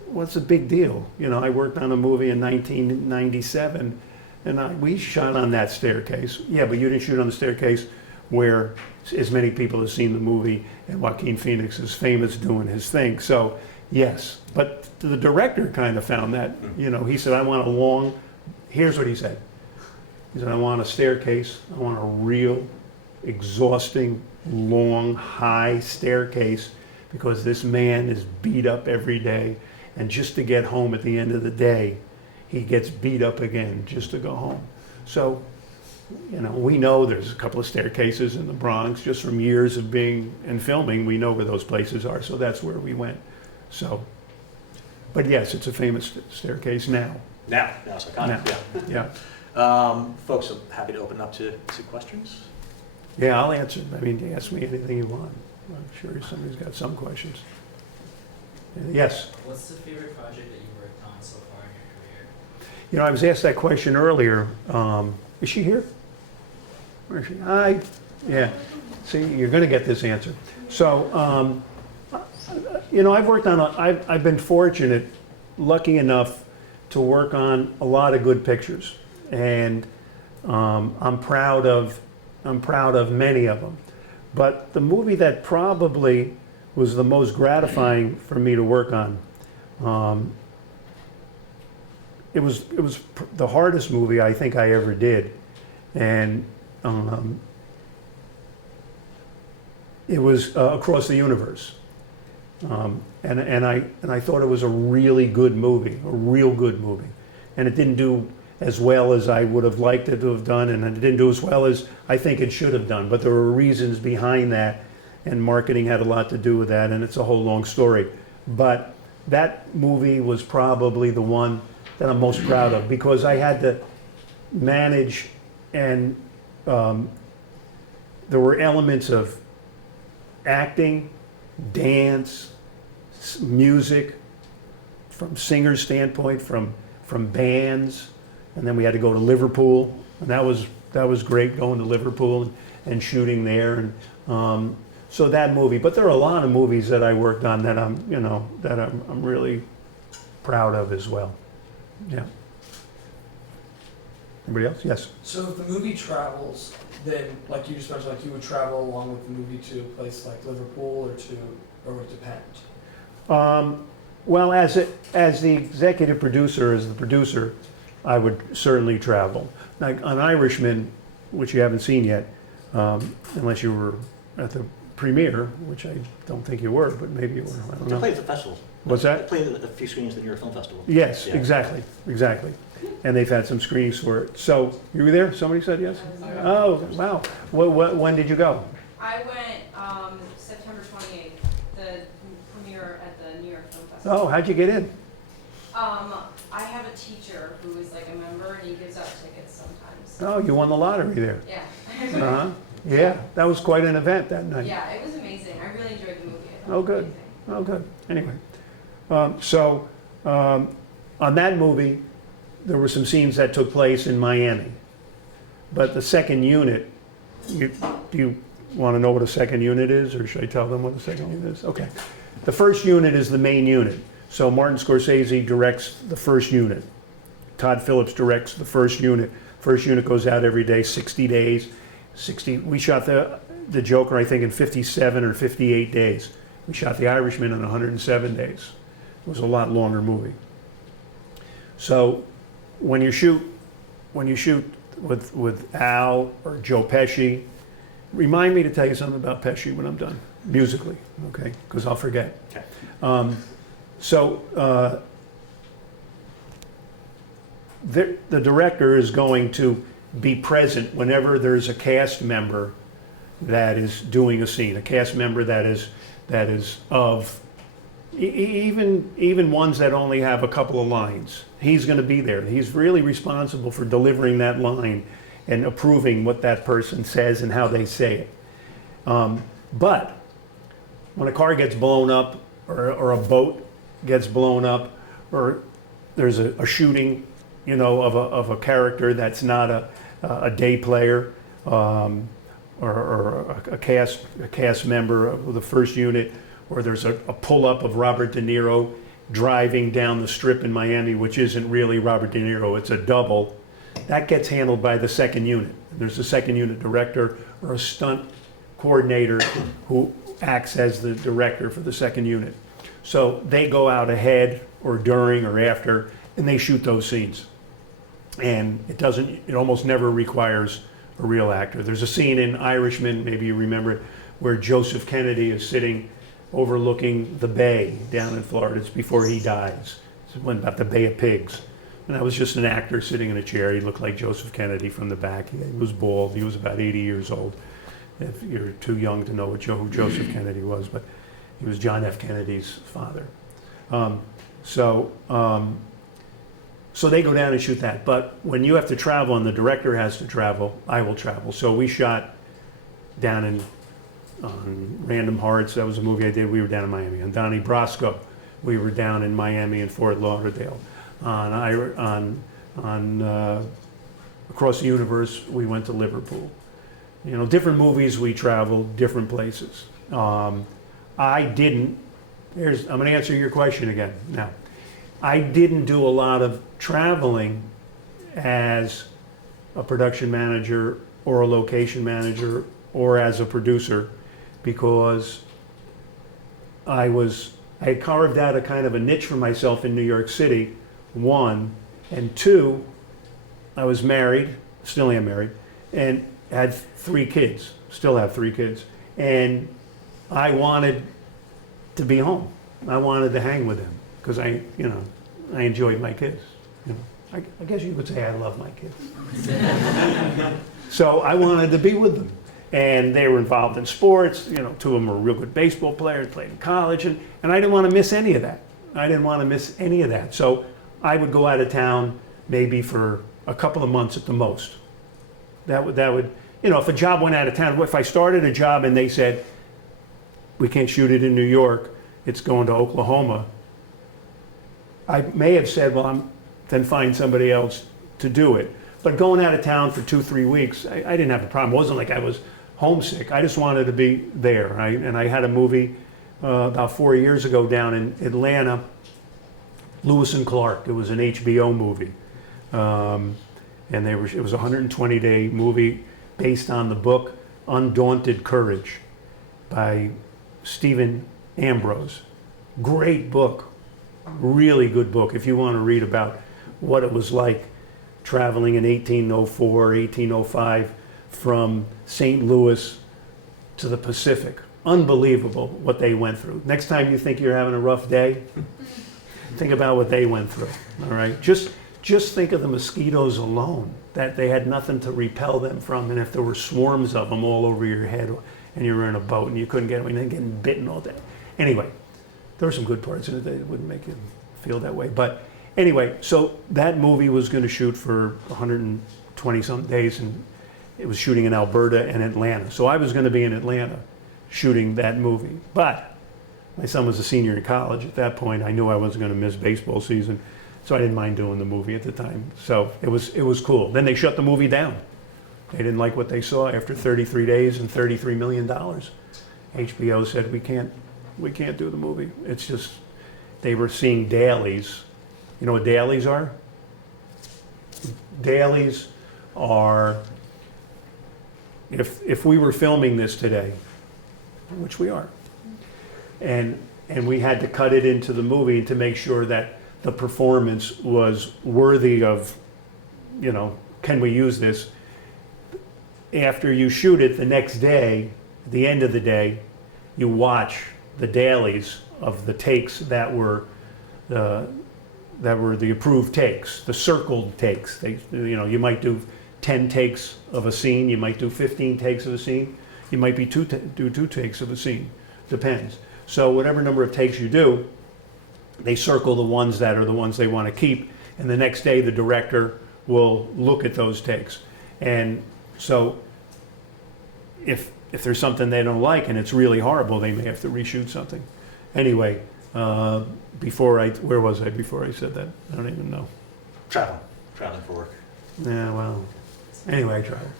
what's the big deal? You know, I worked on a movie in 1997, and we shot on that staircase. Yeah, but you didn't shoot on the staircase where as many people have seen the movie, and Joaquin Phoenix is famous doing his thing. So, yes. But the director kind of found that, you know, he said, I want a long, here's what he said. He said, I want a staircase, I want a real, exhausting, long, high staircase, because this man is beat up every day, and just to get home at the end of the day, he gets beat up again just to go home. So, you know, we know there's a couple of staircases in the Bronx, just from years of being and filming, we know where those places are, so that's where we went. So, but yes, it's a famous staircase now. Now it's iconic. Now, yeah. Folks, I'm happy to open up to questions. Yeah, I'll answer. I mean, ask me anything you want. I'm sure somebody's got some questions. Yes? What's the favorite project that you worked on so far in your career? You know, I was asked that question earlier. Is she here? Where is she? Hi. Yeah. See, you're going to get this answer. So, you know, I've worked on, I've been fortunate, lucky enough to work on a lot of good pictures. And I'm proud of many of them. But the movie that probably was the most gratifying for me to work on, it was the hardest movie I think I ever did. And it was Across the Universe. And I thought it was a really good movie, a real good movie. And it didn't do as well as I would have liked it to have done, and it didn't do as well as I think it should have done. But there were reasons behind that, and marketing had a lot to do with that, and it's a whole long story. But that movie was probably the one that I'm most proud of, because I had to manage, and there were elements of acting, dance, music, from singer's standpoint, from bands, and then we had to go to Liverpool, and that was great, going to Liverpool and shooting there, and so that movie. But there are a lot of movies that I worked on that I'm really proud of as well. Yeah. Anybody else? Yes. So if the movie travels, then like you just mentioned, like you would travel along with the movie to a place like Liverpool or would it depend? Well, as the executive producer, as the producer, I would certainly travel. Like on Irishman, which you haven't seen yet, unless you were at the premiere, which I don't think you were, but maybe you were. I don't They know. played at the festival. What's They that? played at a few screenings at the New York Film Festival. Yes, Yeah. exactly. And they've had some screenings for it. So you were there? Somebody said yes? Oh, wow. When did you go? I went September 28th, the premiere at the New York Film Festival. Oh, how'd you get in? I have a teacher who is like a member and he gives out tickets sometimes. Oh, you won the lottery there. Yeah. Uh-huh. Yeah, that was quite an event that night. Yeah, it was amazing. I really enjoyed the movie. I thought Oh, it was good. amazing. Oh, good. Anyway, on that movie, there were some scenes that took place in Miami. But the second unit, do you want to know what a second unit is, or should I tell them what a second unit is? Okay. The first unit is the main unit. So Martin Scorsese directs the first unit. Todd Phillips directs the first unit. First unit goes out every day, 60 days. We shot the Joker, I think, in 57 or 58 days. We shot The Irishman in 107 days. It was a lot longer movie. So when you shoot with Al or Joe Pesci, remind me to tell you something about Pesci when I'm done, musically, okay? Because I'll forget. Okay. The director is going to be present whenever there's a cast member that is doing a scene, a cast member that is of even ones that only have a couple of lines. He's going to be there. He's really responsible for delivering that line and approving what that person says and how they say it. But when a car gets blown up or a boat gets blown up or there's a shooting, of a character that's not a day player, or a cast member of the first unit, or there's a pull-up of Robert De Niro driving down the strip in Miami, which isn't really Robert De Niro, it's a double, that gets handled by the second unit. There's a second unit director or a stunt coordinator who acts as the director for the second unit. So they go out ahead or during or after, and they shoot those scenes. And it almost never requires a real actor. There's a scene in Irishman, maybe you remember it, where Joseph Kennedy is sitting overlooking the bay down in Florida. It's before he dies. It's one about the Bay of Pigs. And I was just an actor sitting in a chair. He looked like Joseph Kennedy from the back. He was bald. He was about 80 years old. If you're too young to know who Joseph Kennedy was, but he was John F. Kennedy's father. So they go down and shoot that. But when you have to travel and the director has to travel, I will travel. So we shot down on Random Hearts. That was a movie I did. We were down in Miami. On Donnie Brasco, we were down in Miami and Fort Lauderdale. On Across the Universe, we went to Liverpool. You know, different movies, we traveled different places. I'm going to answer your question again now. I didn't do a lot of traveling as a production manager or a location manager or as a producer because I had carved out a kind of a niche for myself in New York City, one, and two, I was married, still am married, and had 3 kids, still have 3 kids, and I wanted to be home. I wanted to hang with them because I enjoyed my kids. You know, I guess you could say I love my kids. So I wanted to be with them. And they were involved in sports. You know, 2 of them were real good baseball players, played in college, and I didn't want to miss any of that. So I would go out of town maybe for a couple of months at the most. That would, you know, if a job went out of town, if I started a job and they said, we can't shoot it in New York, it's going to Oklahoma, I may have said, well, then find somebody else to do it. But going out of town for 2-3 weeks, I didn't have a problem. It wasn't like I was homesick. I just wanted to be there. And I had a movie about 4 years ago down in Atlanta, Lewis and Clark. It was an HBO movie. And it was a 120-day movie based on the book Undaunted Courage by Stephen Ambrose. Great book, really good book. If you want to read about what it was like traveling in 1804, 1805 from St. Louis to the Pacific. Unbelievable what they went through. Next time you think you're having a rough day, think about what they went through, all right? Just think of the mosquitoes alone, that they had nothing to repel them from, and if there were swarms of them all over your head and you were in a boat and you couldn't get away and then getting bitten all day. Anyway, there were some good parts in it that wouldn't make you feel that way. But anyway, so that movie was going to shoot for 120-some days, and it was shooting in Alberta and Atlanta. So I was going to be in Atlanta shooting that movie. But my son was a senior in college at that point. I knew I wasn't going to miss baseball season, so I didn't mind doing the movie at the time. So it was cool. Then they shut the movie down. They didn't like what they saw after 33 days and $33 million. HBO said, we can't do the movie. It's just, they were seeing dailies. You know what dailies are? Dailies are, if we were filming this today, which we are, and we had to cut it into the movie to make sure that the performance was worthy of, you know, can we use this? After you shoot it the next day, at the end of the day, you watch the dailies of the takes that were the approved takes, the circled takes. You might do 10 takes of a scene, you might do 15 takes of a scene, you might do two takes of a scene, depends. So whatever number of takes you do, they circle the ones that are the ones they want to keep, and the next day the director will look at those takes. And so if there's something they don't like and it's really horrible, they may have to reshoot something. Anyway, where was I before I said that? I don't even know. Traveling for work. Yeah, well, anyway, I traveled.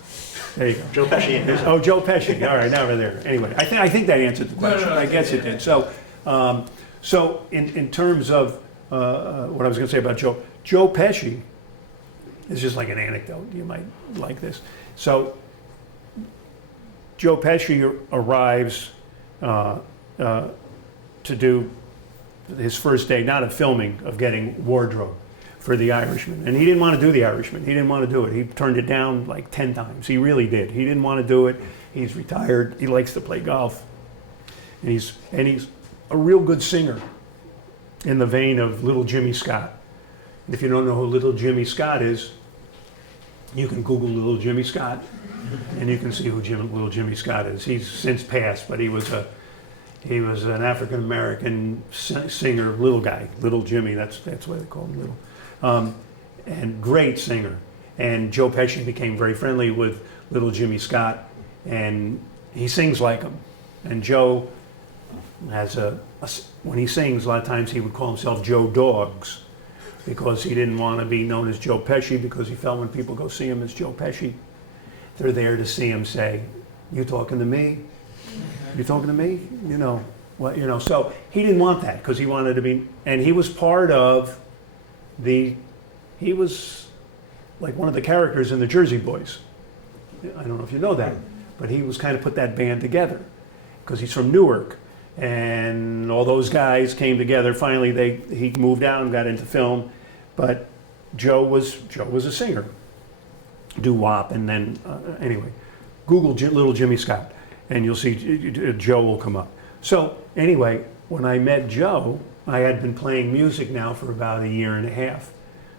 There you go. Joe Pesci. Oh, Joe Pesci. All right, now we're there. Anyway, I think that answered the question. No, I guess it did. So So in terms of what I was going to say about Joe Pesci is just like an anecdote. You might like this. So Joe Pesci arrives to do his first day, not of filming, of getting wardrobe for The Irishman. And he didn't want to do The Irishman. He didn't want to do it. He turned it down like 10 times. He really did. He didn't want to do it. He's retired. He likes to play golf. And he's a real good singer in the vein of Little Jimmy Scott. And if you don't know who Little Jimmy Scott is, you can Google Little Jimmy Scott and you can see who Little Jimmy Scott is. He's since passed, but he was an African American singer, little guy, Little Jimmy. That's why they call him Little, and great singer. And Joe Pesci became very friendly with Little Jimmy Scott, and he sings like him. And Joe has when he sings, a lot of times he would call himself Joe Dogs, because he didn't want to be known as Joe Pesci, because he felt when people go see him as Joe Pesci, they're there to see him say, "You talking to me? You talking to me?" You know what? You know. So he didn't want that, because he wanted to be, and he was part of he was like one of the characters in the Jersey Boys. I don't know if you know that, but he was kind of put that band together, because he's from Newark. And all those guys came together. Finally, he moved out and got into film, but Joe was a singer, doo-wop, and then anyway, Google Little Jimmy Scott, and you'll see Joe will come up. So anyway, when I met Joe, I had been playing music now for about a year and a half,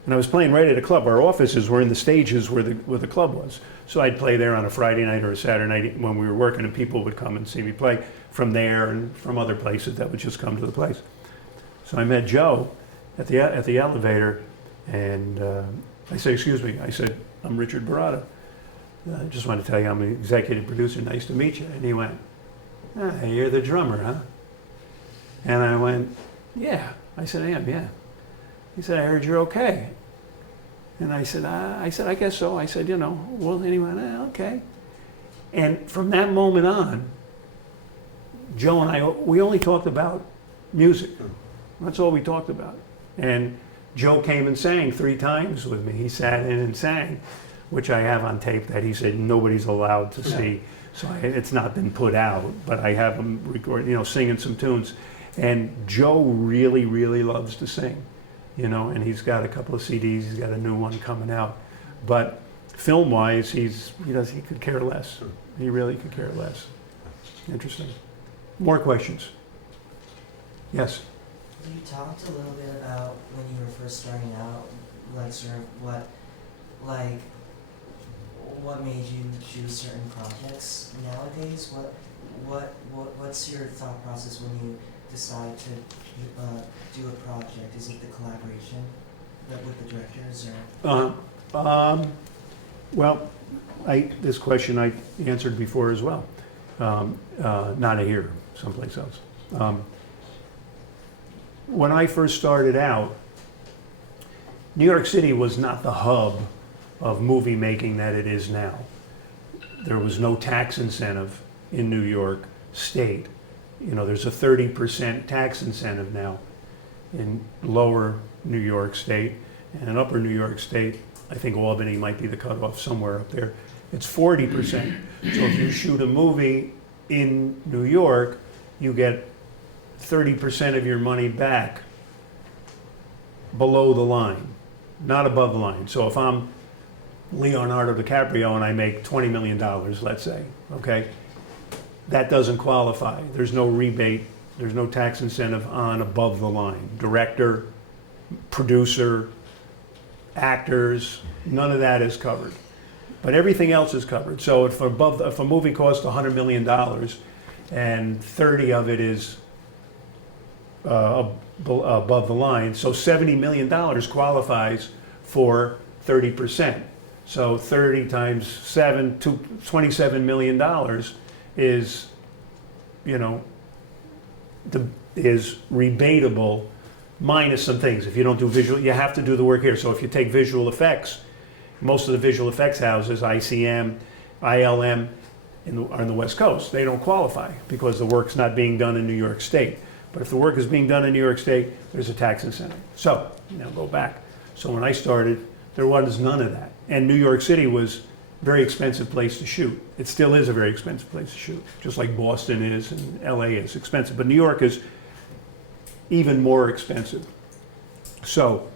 and I was playing right at a club. Our offices were in the stages where the club was, so I'd play there on a Friday night or a Saturday night when we were working, and people would come and see me play from there and from other places that would just come to the place. So I met Joe at the elevator, and I said, "Excuse me," I said, "I'm Richard Baratta. I just want to tell you I'm an executive producer. Nice to meet you." And he went, "Ah, you're the drummer, huh?" And I went, "Yeah." I said, "I am, yeah." He said, "I heard you're okay." And I said, I guess so. I said, well, and he went, "Okay." And from that moment on, Joe and I, we only talked about music. That's all we talked about. And Joe came and sang 3 times with me. He sat in and sang, which I have on tape that he said nobody's allowed to see. So it's not been put out, but I have him record, singing some tunes. And Joe really, really loves to sing, and he's got a couple of CDs. He's got a new one coming out. But film-wise, he could care less. He really could care less. Interesting. More questions? Yes. You talked a little bit about when you were first starting out, like sort of what made you choose certain projects nowadays. What's your thought process when you decide to do a project? Is it the collaboration with the directors, or? Well, this question I answered before as well. Not here, someplace else. When I first started out, New York City was not the hub of movie making that it is now. There was no tax incentive in New York State. There's a 30% tax incentive now in lower New York State, and in upper New York State, I think Albany might be the cutoff, somewhere up there. It's 40%. So if you shoot a movie in New York, you get 30% of your money back below the line, not above the line. So if I'm Leonardo DiCaprio and I make $20 million, let's say, okay, that doesn't qualify. There's no rebate, there's no tax incentive on above the line. Director, producer, actors, none of that is covered. But everything else is covered. So if a movie costs $100 million and 30 of it is above the line, so $70 million qualifies for 30%. So 30 times 7, $27 million is, is rebatable minus some things. If you don't do visual, you have to do the work here. So if you take visual effects, most of the visual effects houses, ICM, ILM, are on the West Coast. They don't qualify because the work's not being done in New York State. But if the work is being done in New York State, there's a tax incentive. So, now go back. So when I started, there was none of that. And New York City was a very expensive place to shoot. It still is a very expensive place to shoot, just like Boston is and LA is expensive. But New York is even more expensive. So,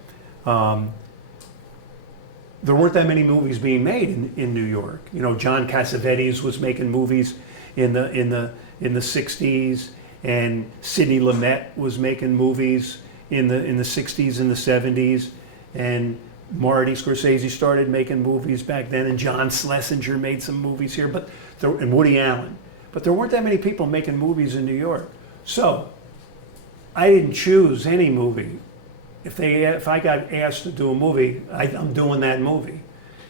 there weren't that many movies being made in New York. You know, John Cassavetes was making movies in the 60s, and Sidney Lumet was making movies in the 60s and the 70s, and Marty Scorsese started making movies back then, and John Schlesinger made some movies here, and Woody Allen. But there weren't that many people making movies in New York. So I didn't choose any movie. If I got asked to do a movie, I'm doing that movie.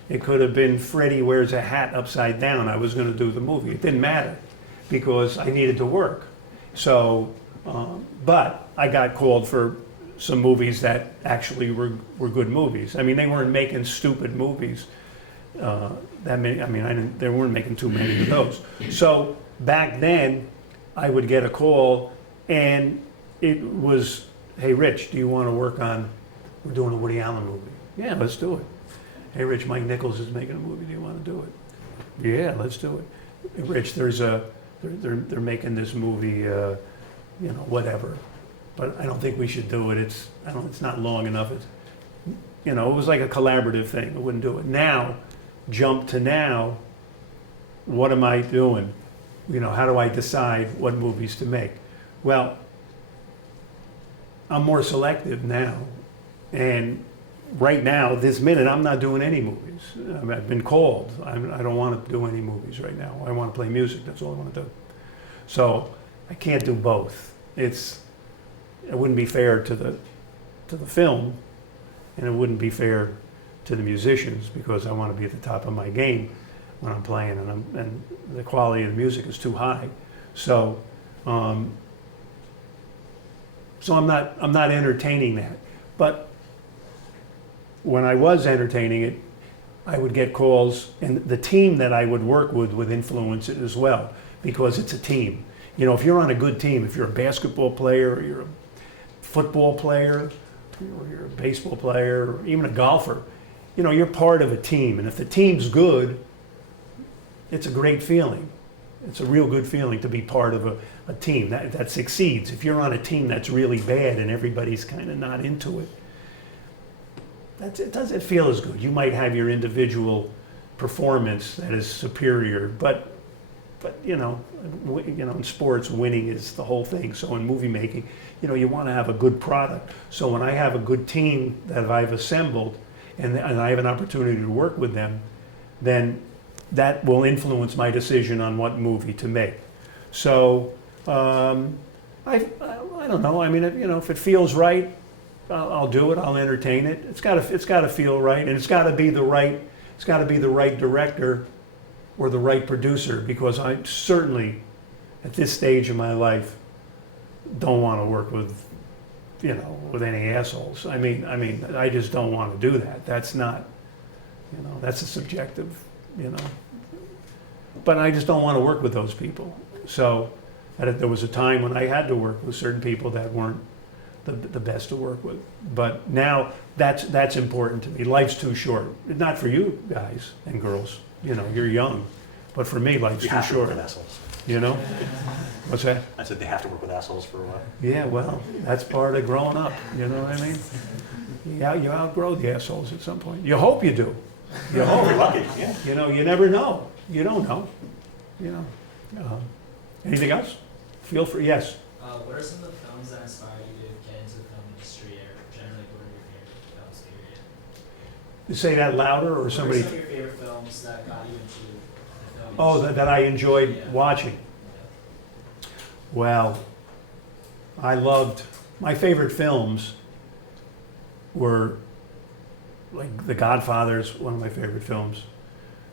It could have been Freddie Wears a Hat Upside Down. I was going to do the movie. It didn't matter because I needed to work. So, but I got called for some movies that actually were good movies. I mean, they weren't making stupid movies. That many. I mean, they weren't making too many of those. So back then, I would get a call, and it was, "Hey, Rich, do you want to work on? We're doing a Woody Allen movie." "Yeah, let's do it." "Hey, Rich, Mike Nichols is making a movie. Do you want to do it?" "Yeah, let's do it." "Hey, Rich, they're making this movie, whatever, but I don't think we should do it. It's not long enough. It was like a collaborative thing. I wouldn't do it. Now, jump to now. What am I doing? How do I decide what movies to make? Well, I'm more selective now, and right now, this minute, I'm not doing any movies. I've been called. I don't want to do any movies right now. I want to play music. That's all I want to do. So I can't do both. It wouldn't be fair to the film, and it wouldn't be fair to the musicians, because I want to be at the top of my game when I'm playing, and the quality of the music is too high. So I'm not entertaining that. But when I was entertaining it, I would get calls, and the team that I would work with would influence it as well, because it's a team. If you're on a good team, if you're a basketball player, or you're a football player, or you're a baseball player, or even a golfer, you're part of a team. And if the team's good, it's a great feeling. It's a real good feeling to be part of a team that succeeds. If you're on a team that's really bad and everybody's kind of not into it, it doesn't feel as good. You might have your individual performance that is superior, but in sports, winning is the whole thing. So in movie making, you want to have a good product. So when I have a good team that I've assembled, and I have an opportunity to work with them, then that will influence my decision on what movie to make. So I don't know. I mean, if it feels right, I'll do it. I'll entertain it. It's got to feel right, and it's got to be the right director or the right producer, because I certainly, at this stage of my life, don't want to work with any assholes. I mean, I just don't want to do that. That's not, that's a subjective, But I just don't want to work with those people. So there was a time when I had to work with certain people that weren't the best to work with. But now that's important to me. Life's too short. Not for you guys and girls. You're young. But for me, life's too short. With assholes. What's that? I said they have to work with assholes for a while. Yeah, well, that's part of growing up. You know what I mean? Yeah, you outgrow the assholes at some point. You hope you do. You hope. You're lucky, yeah. You never know. You don't know. Anything else? Feel free. Yes. What are some of the films that inspired you to get into the film industry, or generally what are your favorite films, period? Say that louder, or somebody. What are some of your favorite films that got you into the film industry? Oh, that I enjoyed Yeah. watching. Well, my favorite films were like The Godfather's one of my favorite films.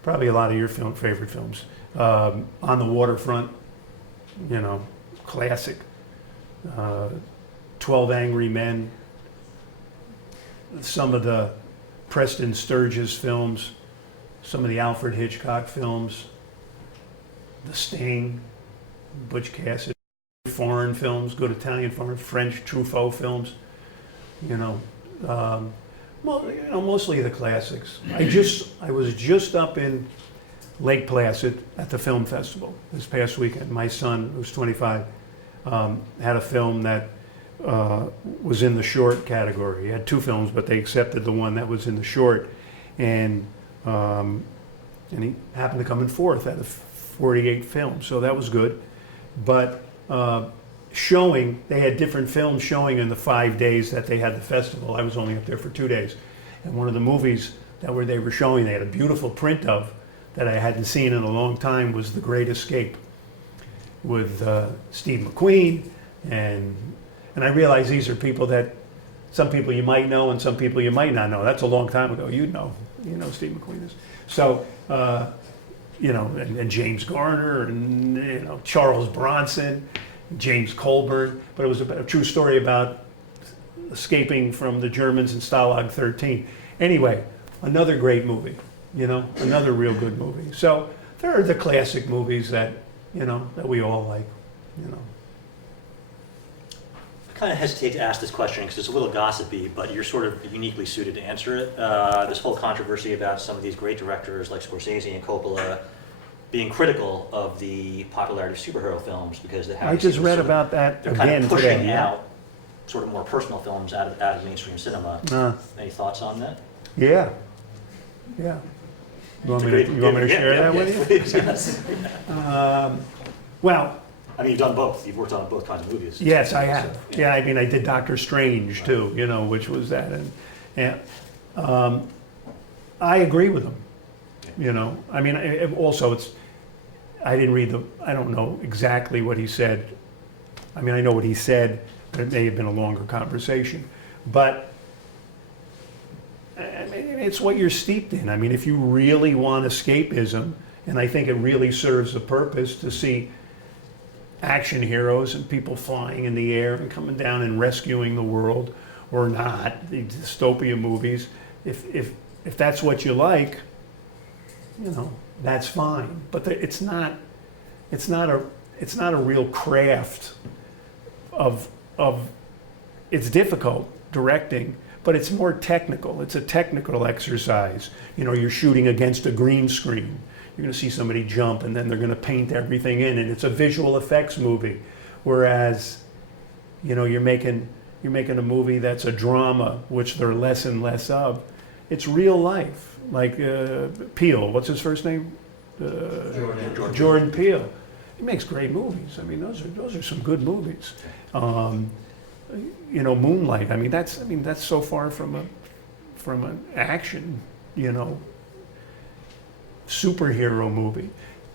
Probably a lot of your favorite films. On the Waterfront, classic. 12 Angry Men. Some of the Preston Sturges films. Some of the Alfred Hitchcock films. The Sting, Butch Cassidy. foreign films, good Italian foreign, French Truffaut films, you know, mostly the classics. I was just up in Lake Placid at the film festival this past weekend. My son, who's 25, had a film that was in the short category. He had 2 films, but they accepted the one that was in the short, and he happened to come in 4th out of 48 films, so that was good. But they had different films showing in the 5 days that they had the festival. I was only up there for 2 days, and one of the movies that they were showing, they had a beautiful print of that I hadn't seen in a long time, was The Great Escape with Steve McQueen, and I realize these are people that some people you might know and some people you might not know. That's a long time ago. You know Steve McQueen is. So, and James Garner, and Charles Bronson, James Colburn. But it was a true story about escaping from the Germans in Stalag 13. Anyway, another great movie. Another real good movie. So there are the classic movies that that we all like. I kind of hesitate to ask this question because it's a little gossipy, but you're sort of uniquely suited to answer it. This whole controversy about some of these great directors like Scorsese and Coppola being critical of the popularity of superhero films because they have. I just read about that they're again kind of pushing today. out sort of more personal films out of mainstream cinema. Any thoughts on that? Yeah. You want me to share that with you? Please, yes. Well, I mean, you've done both. You've worked on both kinds of movies. yes, I have. Yeah, I mean, I did Doctor Strange too, which was that. And I agree with him, I mean, I didn't read I don't know exactly what he said. I mean, I know what he said, but it may have been a longer conversation. But I mean, it's what you're steeped in. I mean, if you really want escapism, and I think it really serves a purpose to see action heroes and people flying in the air and coming down and rescuing the world, or not, the dystopia movies, if that's what you like, that's fine. But it's not a real craft of it's difficult directing, but it's more technical. It's a technical exercise. You're shooting against a green screen. You're going to see somebody jump, and then they're going to paint everything in, and it's a visual effects movie. Whereas, you're making a movie that's a drama, which there are less and less of. It's real life. Like Peele, what's his first name? Jordan Peele. He makes great movies. I mean, those are some good movies. Moonlight. I mean, that's so far from an action, superhero movie.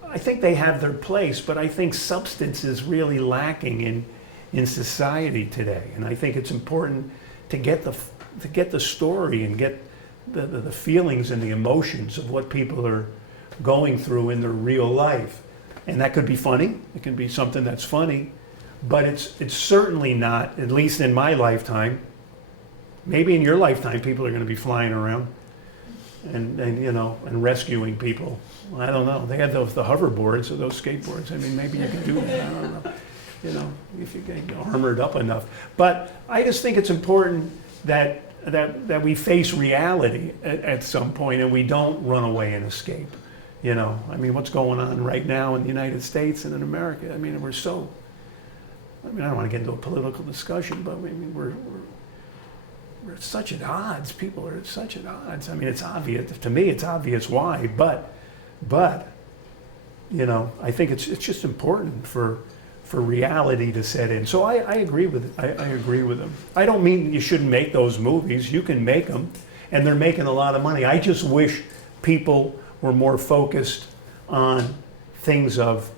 I think they have their place, but I think substance is really lacking in society today. And I think it's important to get the story and get the feelings and the emotions of what people are going through in their real life. And that could be funny. It can be something that's funny, but it's certainly not, at least in my lifetime. Maybe in your lifetime, people are going to be flying around and rescuing people. I don't know. They have the hoverboards or those skateboards. I mean, maybe you can do that. I don't know. If you get armored up enough. But I just think it's important that we face reality at some point, and we don't run away and escape. I mean, what's going on right now in the United States and in America? I mean, I don't want to get into a political discussion, but I mean, we're such at odds. People are such at odds. I mean, it's obvious. To me, it's obvious why, but I think it's just important for reality to set in. So I agree with I agree with them. I don't mean you shouldn't make those movies. You can make them, and they're making a lot of money. I just wish people were more focused on things of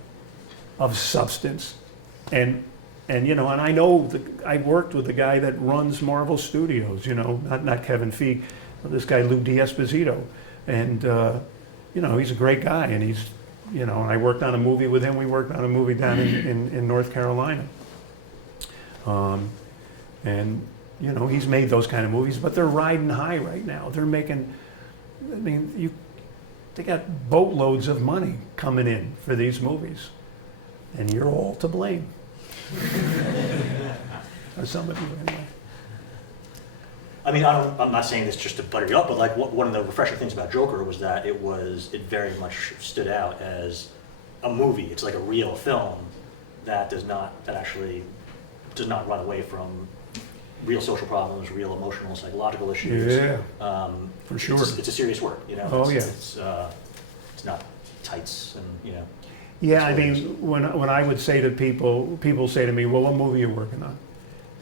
substance, and I know I worked with the guy that runs Marvel Studios. Not Kevin Feige, but this guy Lou D'Esposito, and he's a great guy, and he's. And I worked on a movie with him. We worked on a movie down in North Carolina. And he's made those kind of movies, but they're riding high right now. They're making, they got boatloads of money coming in for these movies, and you're all to blame. Or somebody, anyway. I mean, I'm not saying this just to butter you up, but like one of the refreshing things about Joker was that it very much stood out as a movie. It's like a real film that actually does not run away from real social problems, real emotional, psychological issues. Yeah, for sure. It's a serious work, you know. Oh, It's not tights and, you know. Yeah, I stories. mean, when I would say to people say to me, well, what movie are you working on?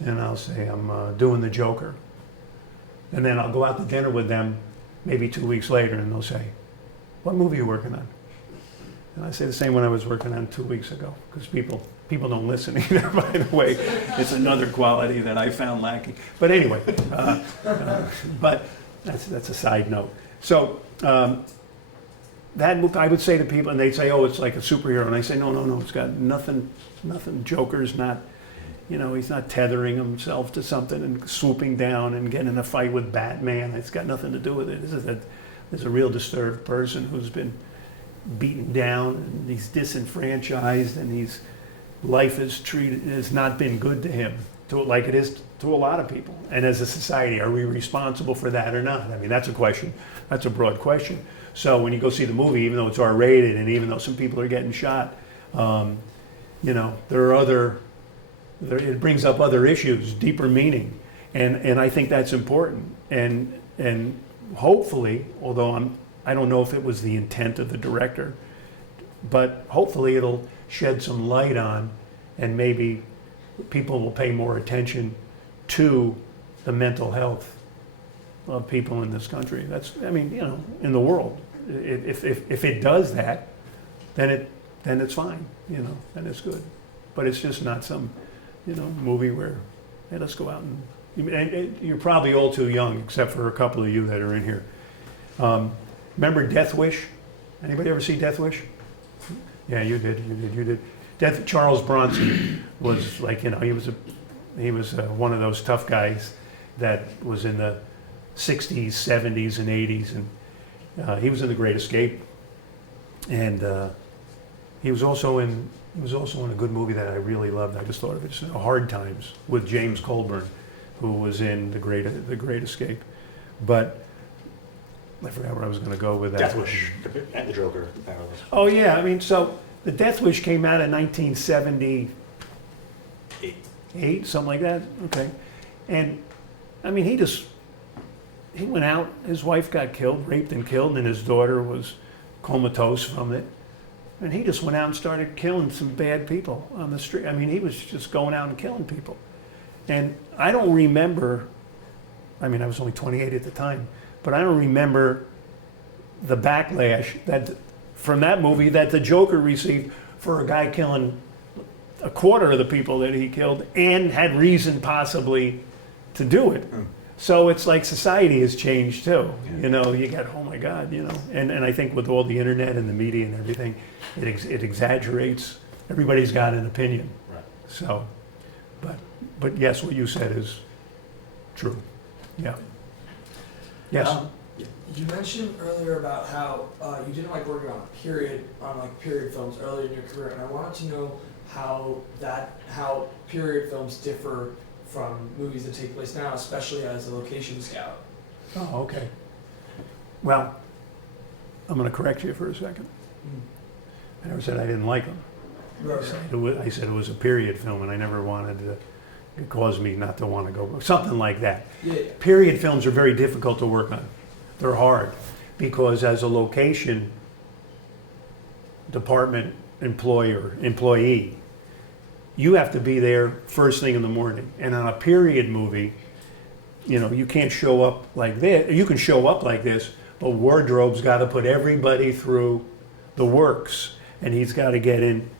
And I'll say, I'm doing The Joker. And then I'll go out to dinner with them maybe 2 weeks later and they'll say, what movie are you working on? And I say the same when I was working on 2 weeks ago, because people don't listen either, by the way. It's another quality that I found lacking. But anyway, but that's a side note. So that book, I would say to people, and they'd say, oh, it's like a superhero. And I say, no, it's got nothing. Joker's not, you know, he's not tethering himself to something and swooping down and getting in a fight with Batman. It's got nothing to do with it. This is a real disturbed person who's been beaten down and he's disenfranchised and life has not been good to him, like it is to a lot of people. And as a society, are we responsible for that or not? I mean, that's a question. That's a broad question. So when you go see the movie, even though it's R-rated and even though some people are getting shot, you know, it brings up other issues, deeper meaning, and I think that's important. And hopefully, although I don't know if it was the intent of the director, but hopefully it'll shed some light on, and maybe people will pay more attention to the mental health of people in this country. I mean, you know, in the world. If it does that, then it's fine, you know, then it's good. But it's just not some, you know, movie where, hey, let's go out and you're probably all too young, except for a couple of you that are in here. Remember Death Wish? Anybody ever see Death Wish? Yeah, you did. Charles Bronson was like, you know, he was one of those tough guys that was in the 60s, 70s, and 80s, and he was in The Great Escape, and he was also in a good movie that I really loved. I just thought of it, Hard Times, with James Colburn, who was in The Great Escape. But I forgot where I was going to go with that. Death Wish and The Joker, parallels. Oh yeah, I mean, so the Death Wish came out in 1978, something like that. Okay, and I mean, he went out. His wife got killed, raped and killed, and his daughter was comatose from it. And he just went out and started killing some bad people on the street. I mean, he was just going out and killing people. And I don't remember. I mean, I was only 28 at the time. But I don't remember the backlash from that movie that the Joker received for a guy killing a quarter of the people that he killed and had reason possibly to do it. So it's like society has changed too. Yeah. You know, you got, oh my God, you know. And I think with all the internet and the media and everything, it exaggerates. Everybody's got an opinion. Right. So, but yes, what you said is true. Yeah. Yes. You mentioned earlier about how you didn't like working on period films earlier in your career, and I wanted to know how period films differ from movies that take place now, especially as a location scout. Oh, okay. Well, I'm going to correct you for a second. I never said I didn't like them. Right. I said it was a period film, and I never wanted to. It caused me not to want to go. Something like that. Yeah. Period films are very difficult to work on. They're hard because as a location department employee, you have to be there first thing in the morning. And on a period movie, you know, you can't show up like this. You can show up like this, but wardrobe's got to put everybody through the works, and he's got to get in,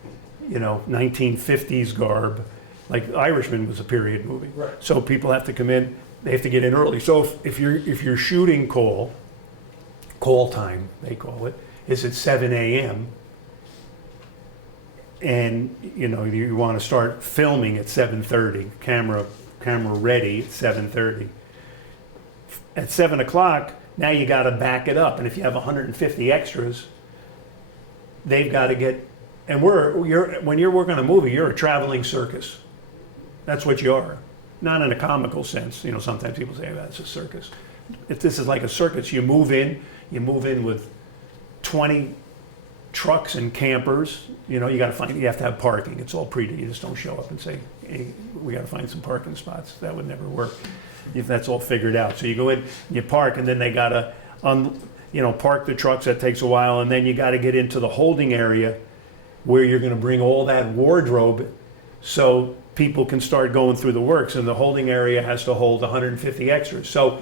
you know, 1950s garb. Like Irishman was a period movie. Right. So people have to come in, they have to get in early. So if you're shooting call time, they call it, is at 7 a.m. and you know you want to start filming at 7:30, camera ready at 7:30. At 7 o'clock, now you got to back it up, and if you have 150 extras, they've got to get And when you're working on a movie, you're a traveling circus. That's what you are. Not in a comical sense. You know, sometimes people say, that's a circus. If this is like a circus, you move in with 20 trucks and campers. You know, you have to have parking. It's all you just don't show up and say, hey, we got to find some parking spots. That would never work if that's all figured out. So you go in, you park, and then they got to, park the trucks. That takes a while, and then you got to get into the holding area where you're going to bring all that wardrobe so people can start going through the works. And the holding area has to hold 150 extras. So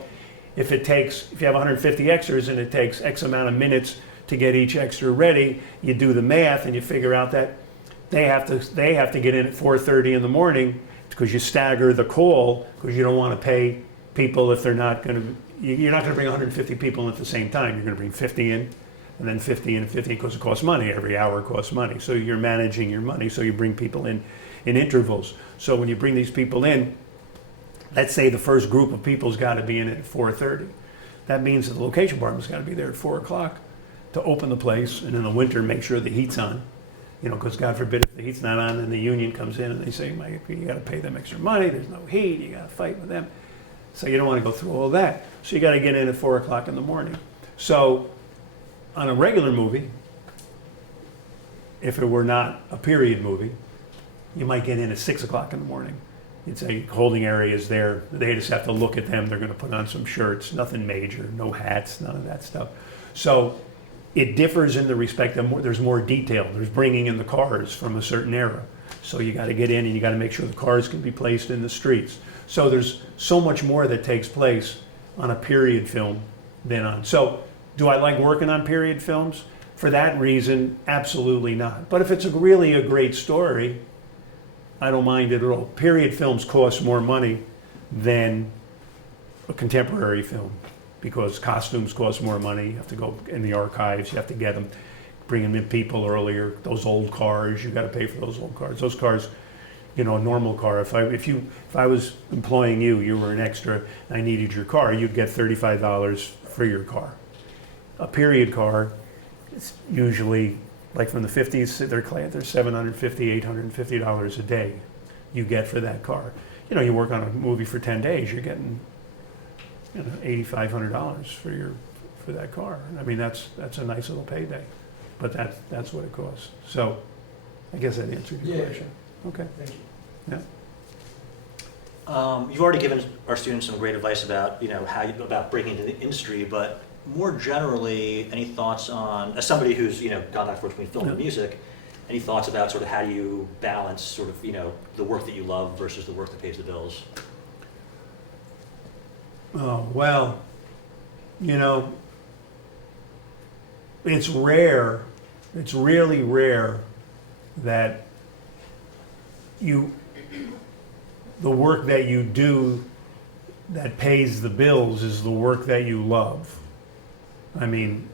if you have 150 extras and it takes X amount of minutes to get each extra ready, you do the math and you figure out that they have to get in at 4:30 in the morning, because you stagger the call, because you don't want to pay people if you're not going to bring 150 people in at the same time. You're going to bring 50 in, and then 50 in and 50, because it costs money. Every hour costs money. So you're managing your money. So you bring people in intervals. So when you bring these people in, let's say the first group of people's got to be in at 4:30. That means that the location department's got to be there at 4 o'clock to open the place, and in the winter make sure the heat's on. Because God forbid if the heat's not on and the union comes in and they say, Mike, you got to pay them extra money, there's no heat, you got to fight with them. So you don't want to go through all that. So you got to get in at 4 o'clock in the morning. So on a regular movie, if it were not a period movie, you might get in at 6 o'clock in the morning. You'd say holding area is there. They just have to look at them. They're going to put on some shirts, nothing major, no hats, none of that stuff. So it differs in the respect that there's more detail. There's bringing in the cars from a certain era. So you got to get in and you got to make sure the cars can be placed in the streets. So there's so much more that takes place on a period film than on. So do I like working on period films? For that reason, absolutely not. But if it's really a great story, I don't mind it at all. Period films cost more money than a contemporary film, because costumes cost more money. You have to go in the archives, you have to get them, bring them in people earlier. Those old cars, you got to pay for those old cars. Those cars, a normal car, if I was employing you, you were an extra, and I needed your car, you'd get $35 for your car. A period car, it's usually, like from the 50s, they're $750, $850 a day you get for that car. You work on a movie for 10 days, you're getting $8,500 for that car. I mean, that's a nice little payday, but that's what it costs. So I guess that answered your question. Okay. Thank you. Yeah. You've already given our students some great advice about about breaking into the industry, but more generally, any thoughts on, as somebody who's gone back and forth between film and music, any thoughts about sort of how do you balance sort of the work that you love versus the work that pays the bills? Oh, well, it's rare, it's really rare that the work that you do that pays the bills is the work that you love. I mean,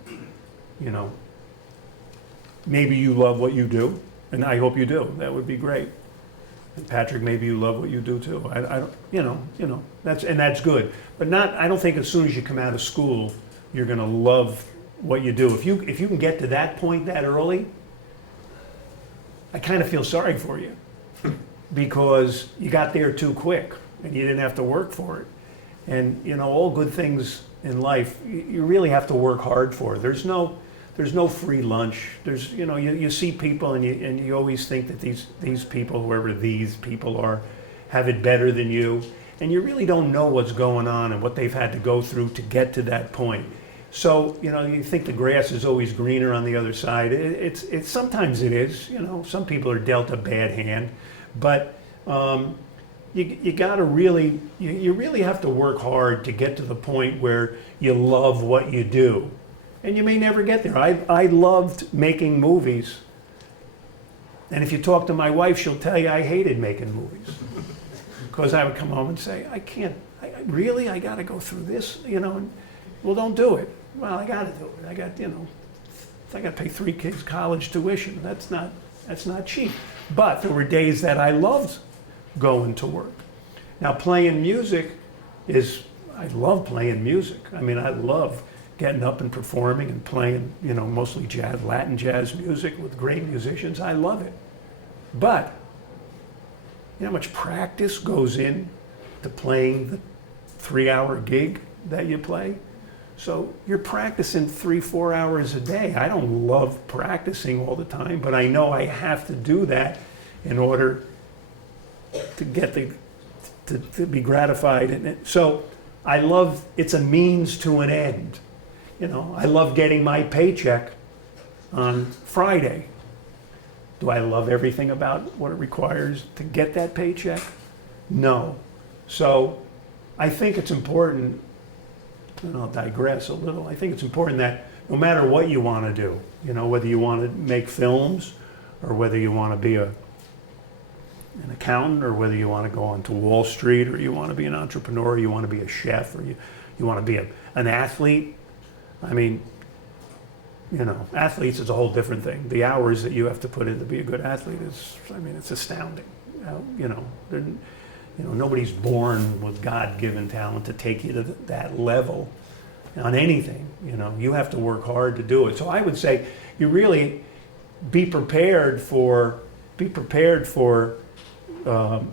maybe you love what you do, and I hope you do. That would be great. And Patrick, maybe you love what you do too. I don't, that's good. But I don't think as soon as you come out of school, you're going to love what you do. If you can get to that point that early, I kind of feel sorry for you, because you got there too quick and you didn't have to work for it. And all good things in life, you really have to work hard for. There's no free lunch. There's you see people and you always think that these people, whoever these people are, have it better than you, and you really don't know what's going on and what they've had to go through to get to that point. So you think the grass is always greener on the other side. It's sometimes it is. Some people are dealt a bad hand, but you got to really you really have to work hard to get to the point where you love what you do. And you may never get there. I loved making movies. And if you talk to my wife, she'll tell you I hated making movies. Because I would come home and say, I got to go through this, and, well, don't do it. Well, I got to do it. I got to pay 3 kids college tuition. That's not cheap. But there were days that I loved going to work. Now, playing music I love playing music. I mean, I love getting up and performing and playing, you know, mostly jazz, Latin jazz music with great musicians. I love it. But you know how much practice goes in to playing the 3-hour gig that you play? So you're practicing 3-4 hours a day. I don't love practicing all the time, but I know I have to do that in order to get to be gratified in it. So I love, it's a means to an end. You know, I love getting my paycheck on Friday. Do I love everything about what it requires to get that paycheck? No. So I think it's important, and I'll digress a little, I think it's important that no matter what you want to do, you know, whether you want to make films or whether you want to be an accountant or whether you want to go onto Wall Street or you want to be an entrepreneur, or you want to be a chef, or you want to be an athlete. I mean, you know, athletes is a whole different thing. The hours that you have to put in to be a good athlete is, I mean, it's astounding. You know, nobody's born with God-given talent to take you to that level on anything. You know, you have to work hard to do it. So I would say you really be prepared for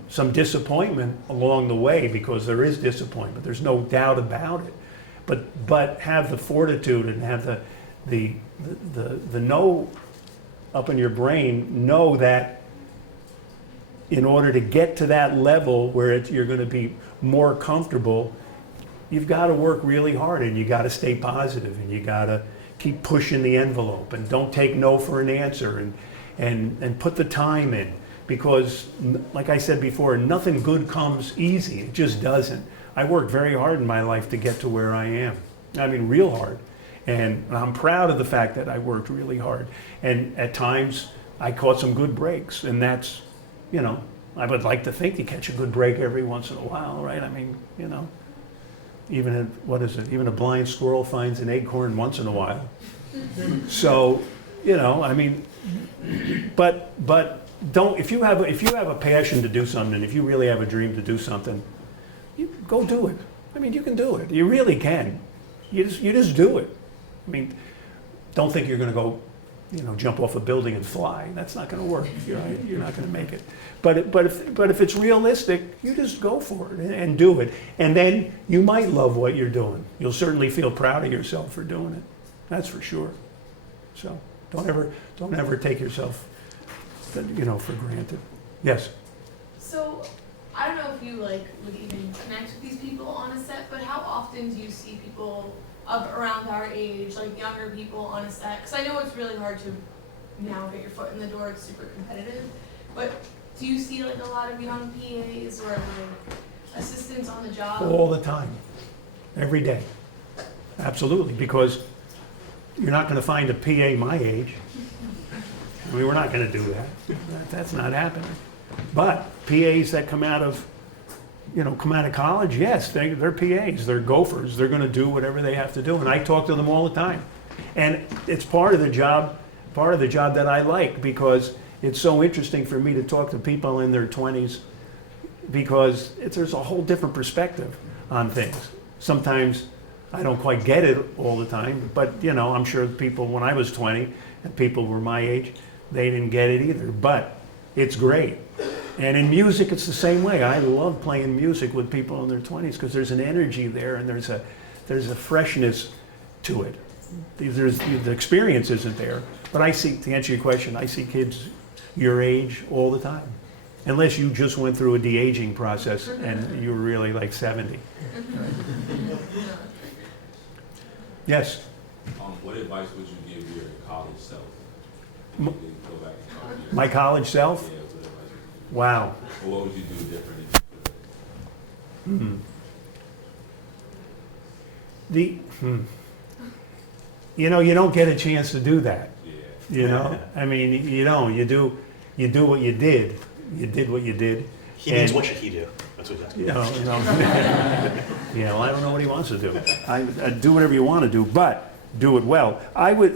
some disappointment along the way, because there is disappointment. There's no doubt about it. But have the fortitude and have the know up in your brain, know that in order to get to that level where you're going to be more comfortable, you've got to work really hard, and you got to stay positive, and you got to keep pushing the envelope, and don't take no for an answer, and put the time in, because like I said before, nothing good comes easy. It just doesn't. I worked very hard in my life to get to where I am. I mean, real hard. And I'm proud of the fact that I worked really hard. And at times, I caught some good breaks. And that's, you know, I would like to think you catch a good break every once in a while, right? I mean, you know, even a blind squirrel finds an acorn once in a while. So, you know, I mean, but don't, if you have a passion to do something, if you really have a dream to do something, you go do it. I mean, you can do it. You really can. You just do it. I mean, don't think you're going to go, you know, jump off a building and fly. That's not going to work. You're not going to make it. But if it's realistic, you just go for it and do it. And then you might love what you're doing. You'll certainly feel proud of yourself for doing it. That's for sure. So don't ever take yourself, you know, for granted. Yes. So, I don't know if you like would even connect with these people on a set, but how often do you see people of around our age, like younger people on a set? Because I know it's really hard to now get your foot in the door, it's super competitive, but do you see like a lot of young PAs or like assistants on the job? All the time, every day. Absolutely, because you're not going to find a PA my age. I mean, we're not going to do that. That's not happening. But PAs that come out of college, yes, they're PAs, they're gophers, they're going to do whatever they have to do, and I talk to them all the time. And it's part of the job that I like, because it's so interesting for me to talk to people in their 20s, because there's a whole different perspective on things. Sometimes I don't quite get it all the time, but you know, I'm sure people when I was 20 and people were my age, they didn't get it either, but it's great. And in music, it's the same way. I love playing music with people in their 20s because there's an energy there, and there's a freshness to it. The experience isn't there. But I see, to answer your question, I see kids your age all the time. Unless you just went through a de-aging process and you were really like 70. Yes? What advice would you give your college self? Go back to college. My college self? Yeah, what advice would you give? Wow. Or what would you do differently? You know, you don't get a chance to do that. Yeah. You know, I mean, you don't. You do what you did. You did what you did. He means what should he do? That's what he's asking. You know, I don't know what he wants to do. I do whatever you want to do, but do it well. I would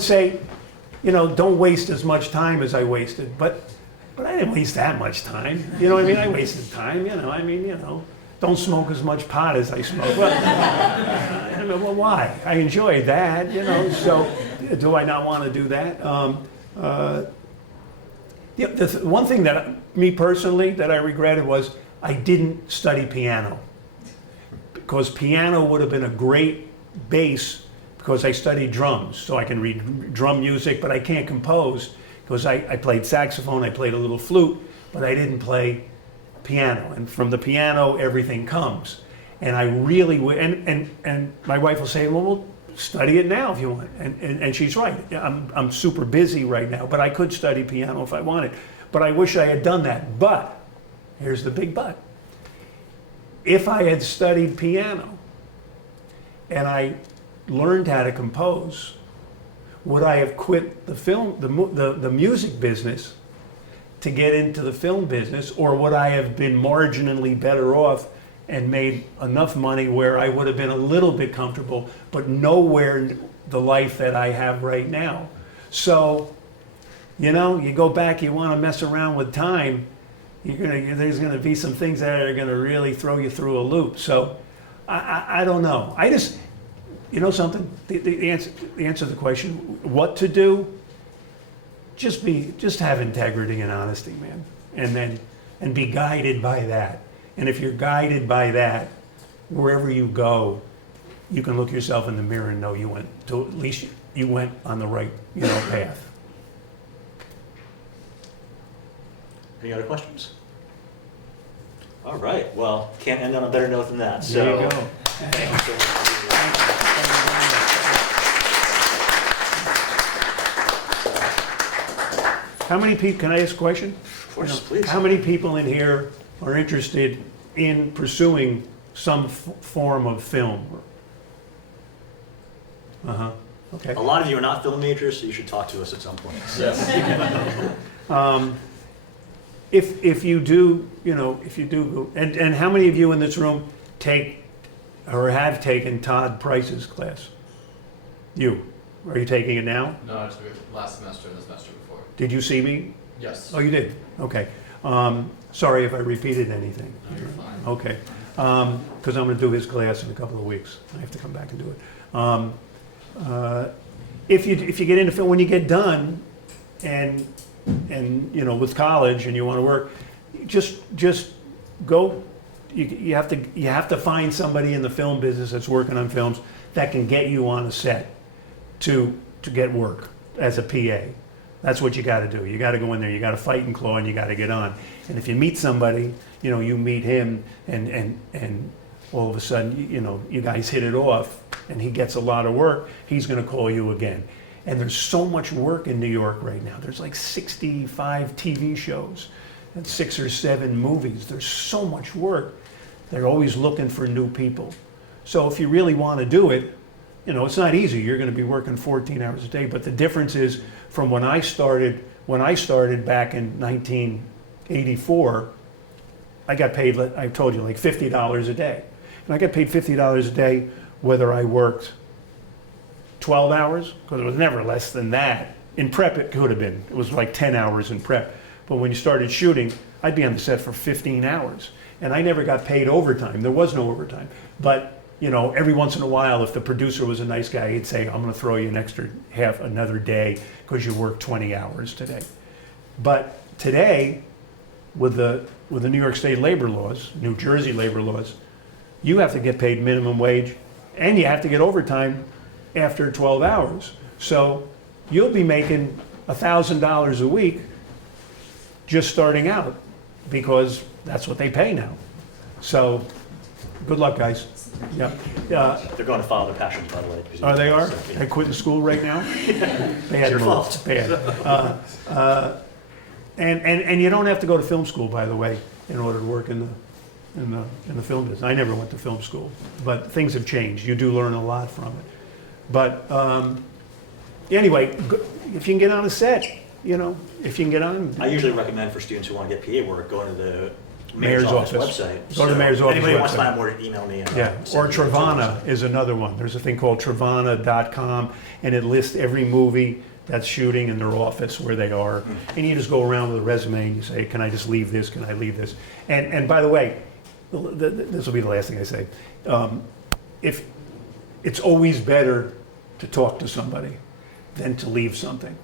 say, you know, don't waste as much time as I wasted, but I didn't waste that much time. You know what I mean? I wasted time. You know, I mean, you know, don't smoke as much pot as I smoke. Well, why? I enjoy that, you know, so do I not want to do that? One thing that, me personally, that I regretted was I didn't study piano. Because piano would have been a great base, because I studied drums, so I can read drum music, but I can't compose, because I played saxophone, I played a little flute, but I didn't play piano. And from the piano, everything comes. And I really would, and my wife will say, well, we'll study it now if you want. And she's right. I'm super busy right now, but I could study piano if I wanted. But I wish I had done that. But, here's the big but. If I had studied piano and I learned how to compose, would I have quit the music business to get into the film business, or would I have been marginally better off and made enough money where I would have been a little bit comfortable, but nowhere the life that I have right now? So, you know, you go back, you want to mess around with time, there's going to be some things that are going to really throw you through a loop. So, I don't know. I just, you know something? The answer to the question, what to do, just have integrity and honesty, man, and be guided by that. And if you're guided by that, wherever you go, you can look yourself in the mirror and know at least you went on the right, you know, path. Any other questions? All right, well, can't end on a better note than that. So, There you go. How many people, can I ask a question? Of course, please. How many people in here are interested in pursuing some form of film? Okay. A lot of you are not film majors, so you should talk to us at some point. If you do, you know, if you do, and how many of you in this room take or have taken Todd Price's class? You. Are you taking it now? No, I took it last semester and the semester before. Did you see me? Yes. Oh, you did? Okay. Sorry if I repeated anything. No, you're fine. Okay. Because I'm going to do his class in a couple of weeks. I have to come back and do it. If you get into film, when you get done, and you know, with college and you want to work, just go. You have to find somebody in the film business that's working on films that can get you on a set to get work as a PA. That's what you got to do. You got to go in there. You got to fight and claw, and you got to get on. And if you meet somebody, you know, you meet him, and all of a sudden, you know, you guys hit it off, and he gets a lot of work. He's going to call you again. And there's so much work in New York right now. There's like 65 TV shows and 6 or 7 movies. There's so much work. They're always looking for new people. So if you really want to do it, you know, it's not easy. You're going to be working 14 hours a day. But the difference is, from when I started back in 1984, I got paid, I told you, like $50 a day. And I got paid $50 a day whether I worked 12 hours, because it was never less than that. In prep, it could have been. It was like 10 hours in prep. But when you started shooting, I'd be on the set for 15 hours. And I never got paid overtime. There was no overtime. But, you know, every once in a while, if the producer was a nice guy, he'd say, I'm going to throw you another day because you worked 20 hours today. But today, with the New York State labor laws, New Jersey labor laws, you have to get paid minimum wage, and you have to get overtime after 12 hours. So you'll be making $1,000 a week just starting out, because that's what they pay now. So good luck, guys. Yeah. They're going to follow their passions, by the way. Oh, they are? So, yeah. They quitting school right now? Bad Your move. fault. Bad. And you don't have to go to film school, by the way, in order to work in the film business. I never went to film school, but things have changed. You do learn a lot from it. But anyway, if you can get on a set, you know, if you can get on. I usually recommend for students who want to get PA work, going to the Mayor's office website. Go to the Mayor's office Anybody wants website. to find more, email me. And Yeah, or Travana is another one. There's a thing called Travana.com, and it lists every movie that's shooting in their office where they are. And you just go around with a resume and you say, can I just leave this? Can I leave this? And by the way, this will be the last thing I say. If it's always better to talk to somebody than to leave something.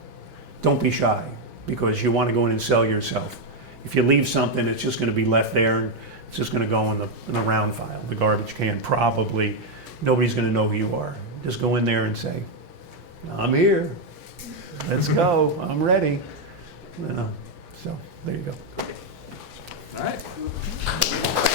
Don't be shy, because you want to go in and sell yourself. If you leave something, it's just going to be left there, and it's just going to go in the round file, the garbage can. Probably nobody's going to know who you are. Just go in there and say, "I'm here. Let's go. I'm ready." You know, so there you go. All right.